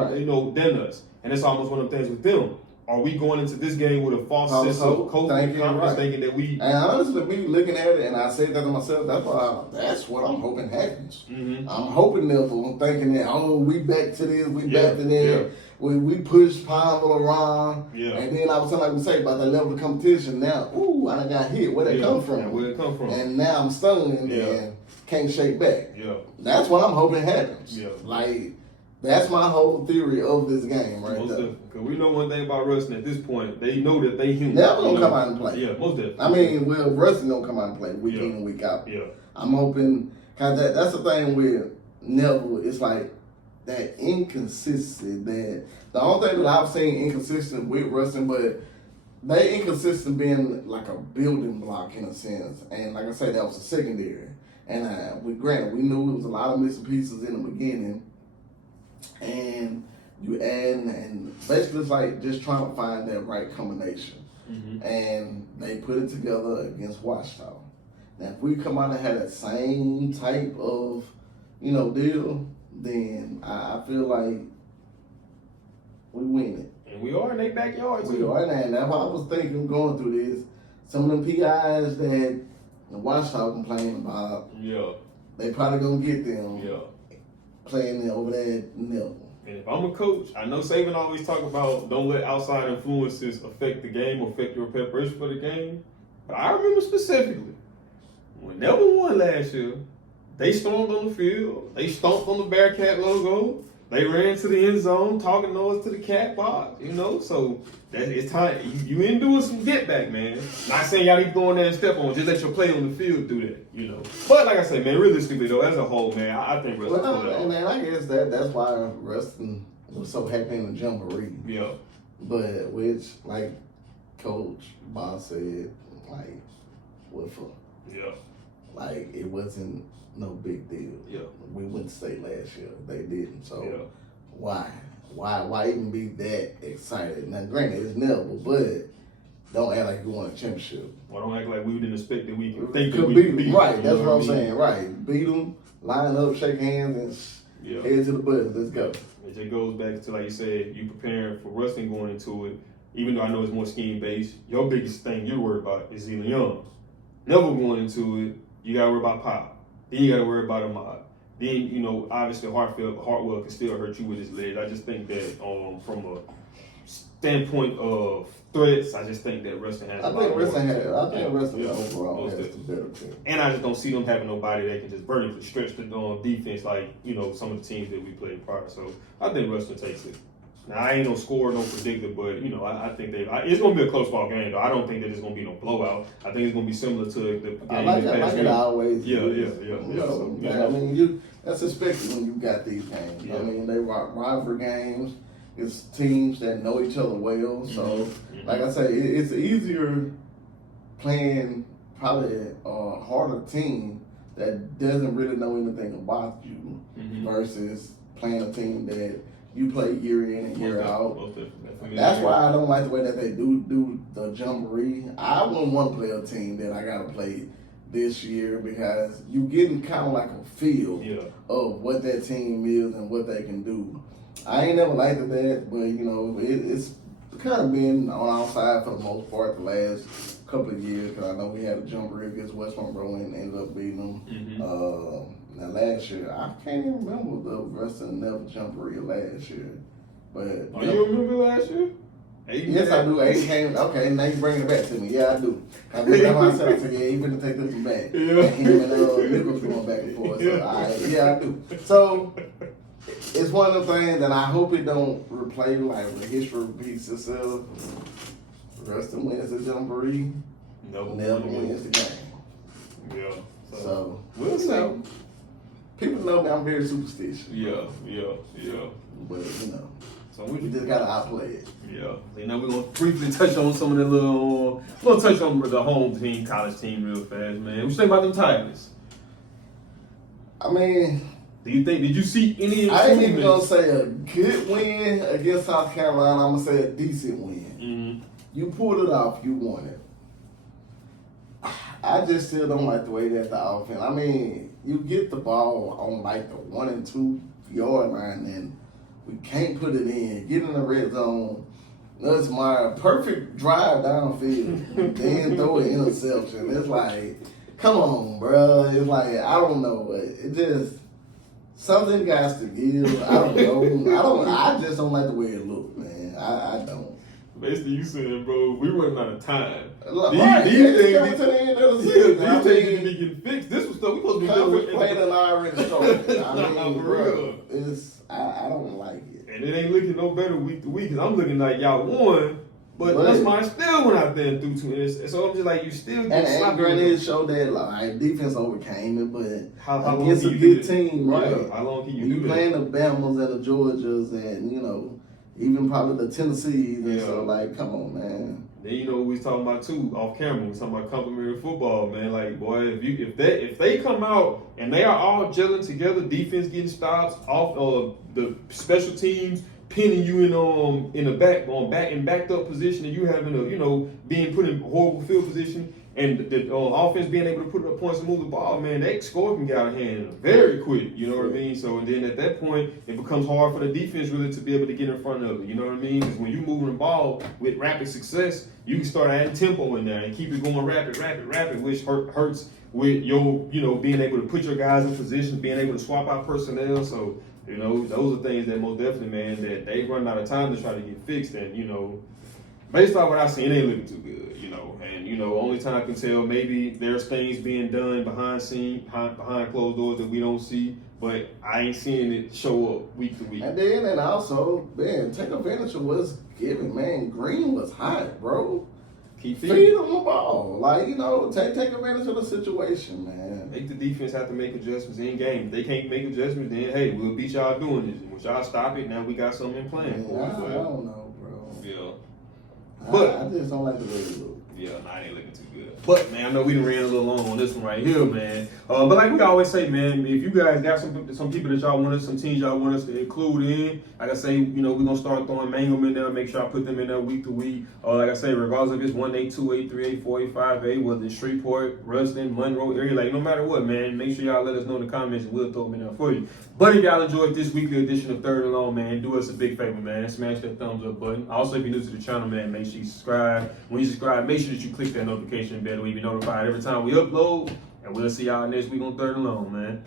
than us. And it's almost one of the things with them. Are we going into this game with a false sense of confidence, thinking that we? And honestly, me looking at it, and I said that to myself. That's what I'm hoping happens. Mm-hmm. I'm hoping Neville. I'm thinking that we back to this, we back to that. We push Powell around, and then I was like we say about that level of competition. Now, I done got hit. Where that come from? Where it come from? And now I'm stunned and can't shake back. Yeah, that's what I'm hoping happens. Yeah, like. That's my whole theory of this game right there. Because we know one thing about Ruston at this point. They know that they human. Never gonna come out and play. Yeah, most definitely. I mean, Ruston gonna come out and play week in and week out. Yeah. I'm hoping, cause that's the thing with Neville. It's like that inconsistent. That the only thing that I've seen inconsistent with Ruston, but they inconsistent being like a building block in a sense. And like I said, that was a secondary. And we knew it was a lot of missing pieces in the beginning. And you add, and basically it's like just trying to find that right combination. Mm-hmm. And they put it together against Washita. Now, if we come out and have that same type of, deal, then I feel like we win it. And we are in their backyard, too. We are, and that's why I was thinking going through this. Some of them PIs that Washita complaining about, they probably gonna get them. Playing over there at Neville. And if I'm a coach, I know Saban always talk about don't let outside influences affect the game or affect your preparation for the game. But I remember specifically when Neville won last year, they stormed on the field, they stomped on the Bearcat logo, they ran to the end zone, talking noise to the cat box, So it's time. You in doing some get back, man. Not saying y'all need to go in there and step on, just let your play on the field do that, But like I say, man, realistically though, as a whole, man, I think Ruston pulled it off. Man, I guess that's why Ruston was so happy in the jamboree. Yeah. But which, like Coach Boss said, like, what for? Yeah. Like it wasn't no big deal. Yeah. We went to state last year. They didn't. So why? Why even be that excited? Now, granted, it's Neville, but don't act like you won a championship. Well, don't act like we didn't expect that we could think that we could beat them. Right, that's what I'm saying. Right. Beat them, line up, shake hands, and head to the button. Let's go. It just goes back to, like you said, you preparing for Ruston going into it. Even though I know it's more scheme-based, your biggest thing you're worried about is Zealand Young. Neville going into it, you got to worry about Pop. Then you got to worry about Ahmad. Then, obviously Hartwell can still hurt you with his legs. I just think that from a standpoint of threats, I just think that Ruston has Ruston overall has the better team. And I just don't see them having nobody that can just vertically stretch the defense like, some of the teams that we played prior. So I think Ruston takes it. Now, I ain't no scorer, no predictor, but, I think it's going to be a close ball game, though. I don't think that it's going to be no blowout. I think it's going to be similar to the game like it always Yeah. I mean, that's expected when you got these games. Yeah. I mean, they rivalry games. It's teams that know each other well. So, like I say, it's easier playing probably a harder team that doesn't really know anything about you versus playing a team that you play year in and year out. That's why I don't like the way that they do the jamboree. I wouldn't want to play a team that I got to play this year because you're getting kind of like a feel of what that team is and what they can do. I ain't never liked that, but it's kind of been on our side for the most part the last couple of years because I know we had a jamboree against West Monroe and ended up beating them. Now last year, I can't even remember the Ruston and Neville jamboree last year. But you remember last year? Yes, I do. Aiden came. Okay, now you bringing it back to me. Yeah, I do. That's why I said, you better take this one back. And him and Nichols going back and forth. So, I do. So, it's one of the things that I hope it don't replay like the history repeats itself. Ruston wins the jamboree. Neville wins the game. Yeah. So we'll see. People know me, I'm very superstitious. Yeah. But so we just gotta outplay it. Yeah. You know, we're gonna briefly touch on some of the we're gonna touch on the home team, college team real fast, man. What you think about them Tigers? I mean, did you see any I ain't even gonna say a good win against South Carolina, I'm gonna say a decent win. Mm-hmm. You pulled it off, you won it. I just still don't like the way that the offense. I mean, you get the ball on like the 1 and 2 yard line, and we can't put it in. Get in the red zone. That's my perfect drive downfield. Then throw an interception. It's like, come on, bro. It's like, I don't know. It just something got to give. I don't know. I just don't like the way it looked, man. I don't. Basically, you saying, bro, we running out of time. Right, These things coming to the end of the season. these things need to be getting fixed. This was stuff we supposed to be doing. Played and already started. I mean, for real. I don't like it. And it ain't looking no better week to week. Cause I'm looking like y'all won, but that's mine still went out there and threw 2 minutes. So I'm just like, you still get sloppy. And granted, it showed that like defense overcame it, but how long against a good team, right? How long can you you do that? playing the Bamas and the Georgias and even probably the Tennessees and so like, come on, man. Then we was talking about too off camera. We was talking about complimentary football, man. Like, boy, if they come out and they are all gelling together, defense getting stops, off the special teams pinning you in the back, backed up position, and you having being put in horrible field position, and the offense being able to put up points and move the ball, man, that score can get out of hand very quick. You know what I mean? So, and then at that point, it becomes hard for the defense really to be able to get in front of it. You know what I mean? Because when you're moving the ball with rapid success, you can start adding tempo in there and keep it going rapid, which hurts with your, being able to put your guys in position, being able to swap out personnel. So, those are things that most definitely, man, that they run out of time to try to get fixed. And, based off what I've seen, it ain't looking too good, And, only time can tell. Maybe there's things being done behind closed doors that we don't see. But I ain't seeing it show up week to week. And also, man, take advantage of what's given, man. Green was hot, bro. Keep feed them the ball. Like, take advantage of the situation, man. Make the defense have to make adjustments in game. If they can't make adjustments, then, hey, we'll beat y'all doing this. Once y'all stop it, now we got something in plan. I don't know, bro. Yeah. But I just don't like the way it looks. Yeah, I ain't looking too good. But, man, I know we done ran a little long on this one right here, man. But like we always say, man, if you guys got some people that y'all want us, some teams y'all want us to include in, like I say, we're going to start throwing Mangum in there, make sure I put them in there week to week. Like I say, regardless if it's 1A, 2A, 3A, 4A, 5A, whether it's Shreveport, Ruston, Monroe area, like no matter what, man, make sure y'all let us know in the comments and we'll throw them in there for you. But if y'all enjoyed this weekly edition of Third and Long, man, do us a big favor, man. Smash that thumbs up button. Also, if you're new to the channel, man, make sure you subscribe. When you subscribe, make sure that you click that notification bell to be notified every time we upload. And we'll see y'all next week on Third and Long, man.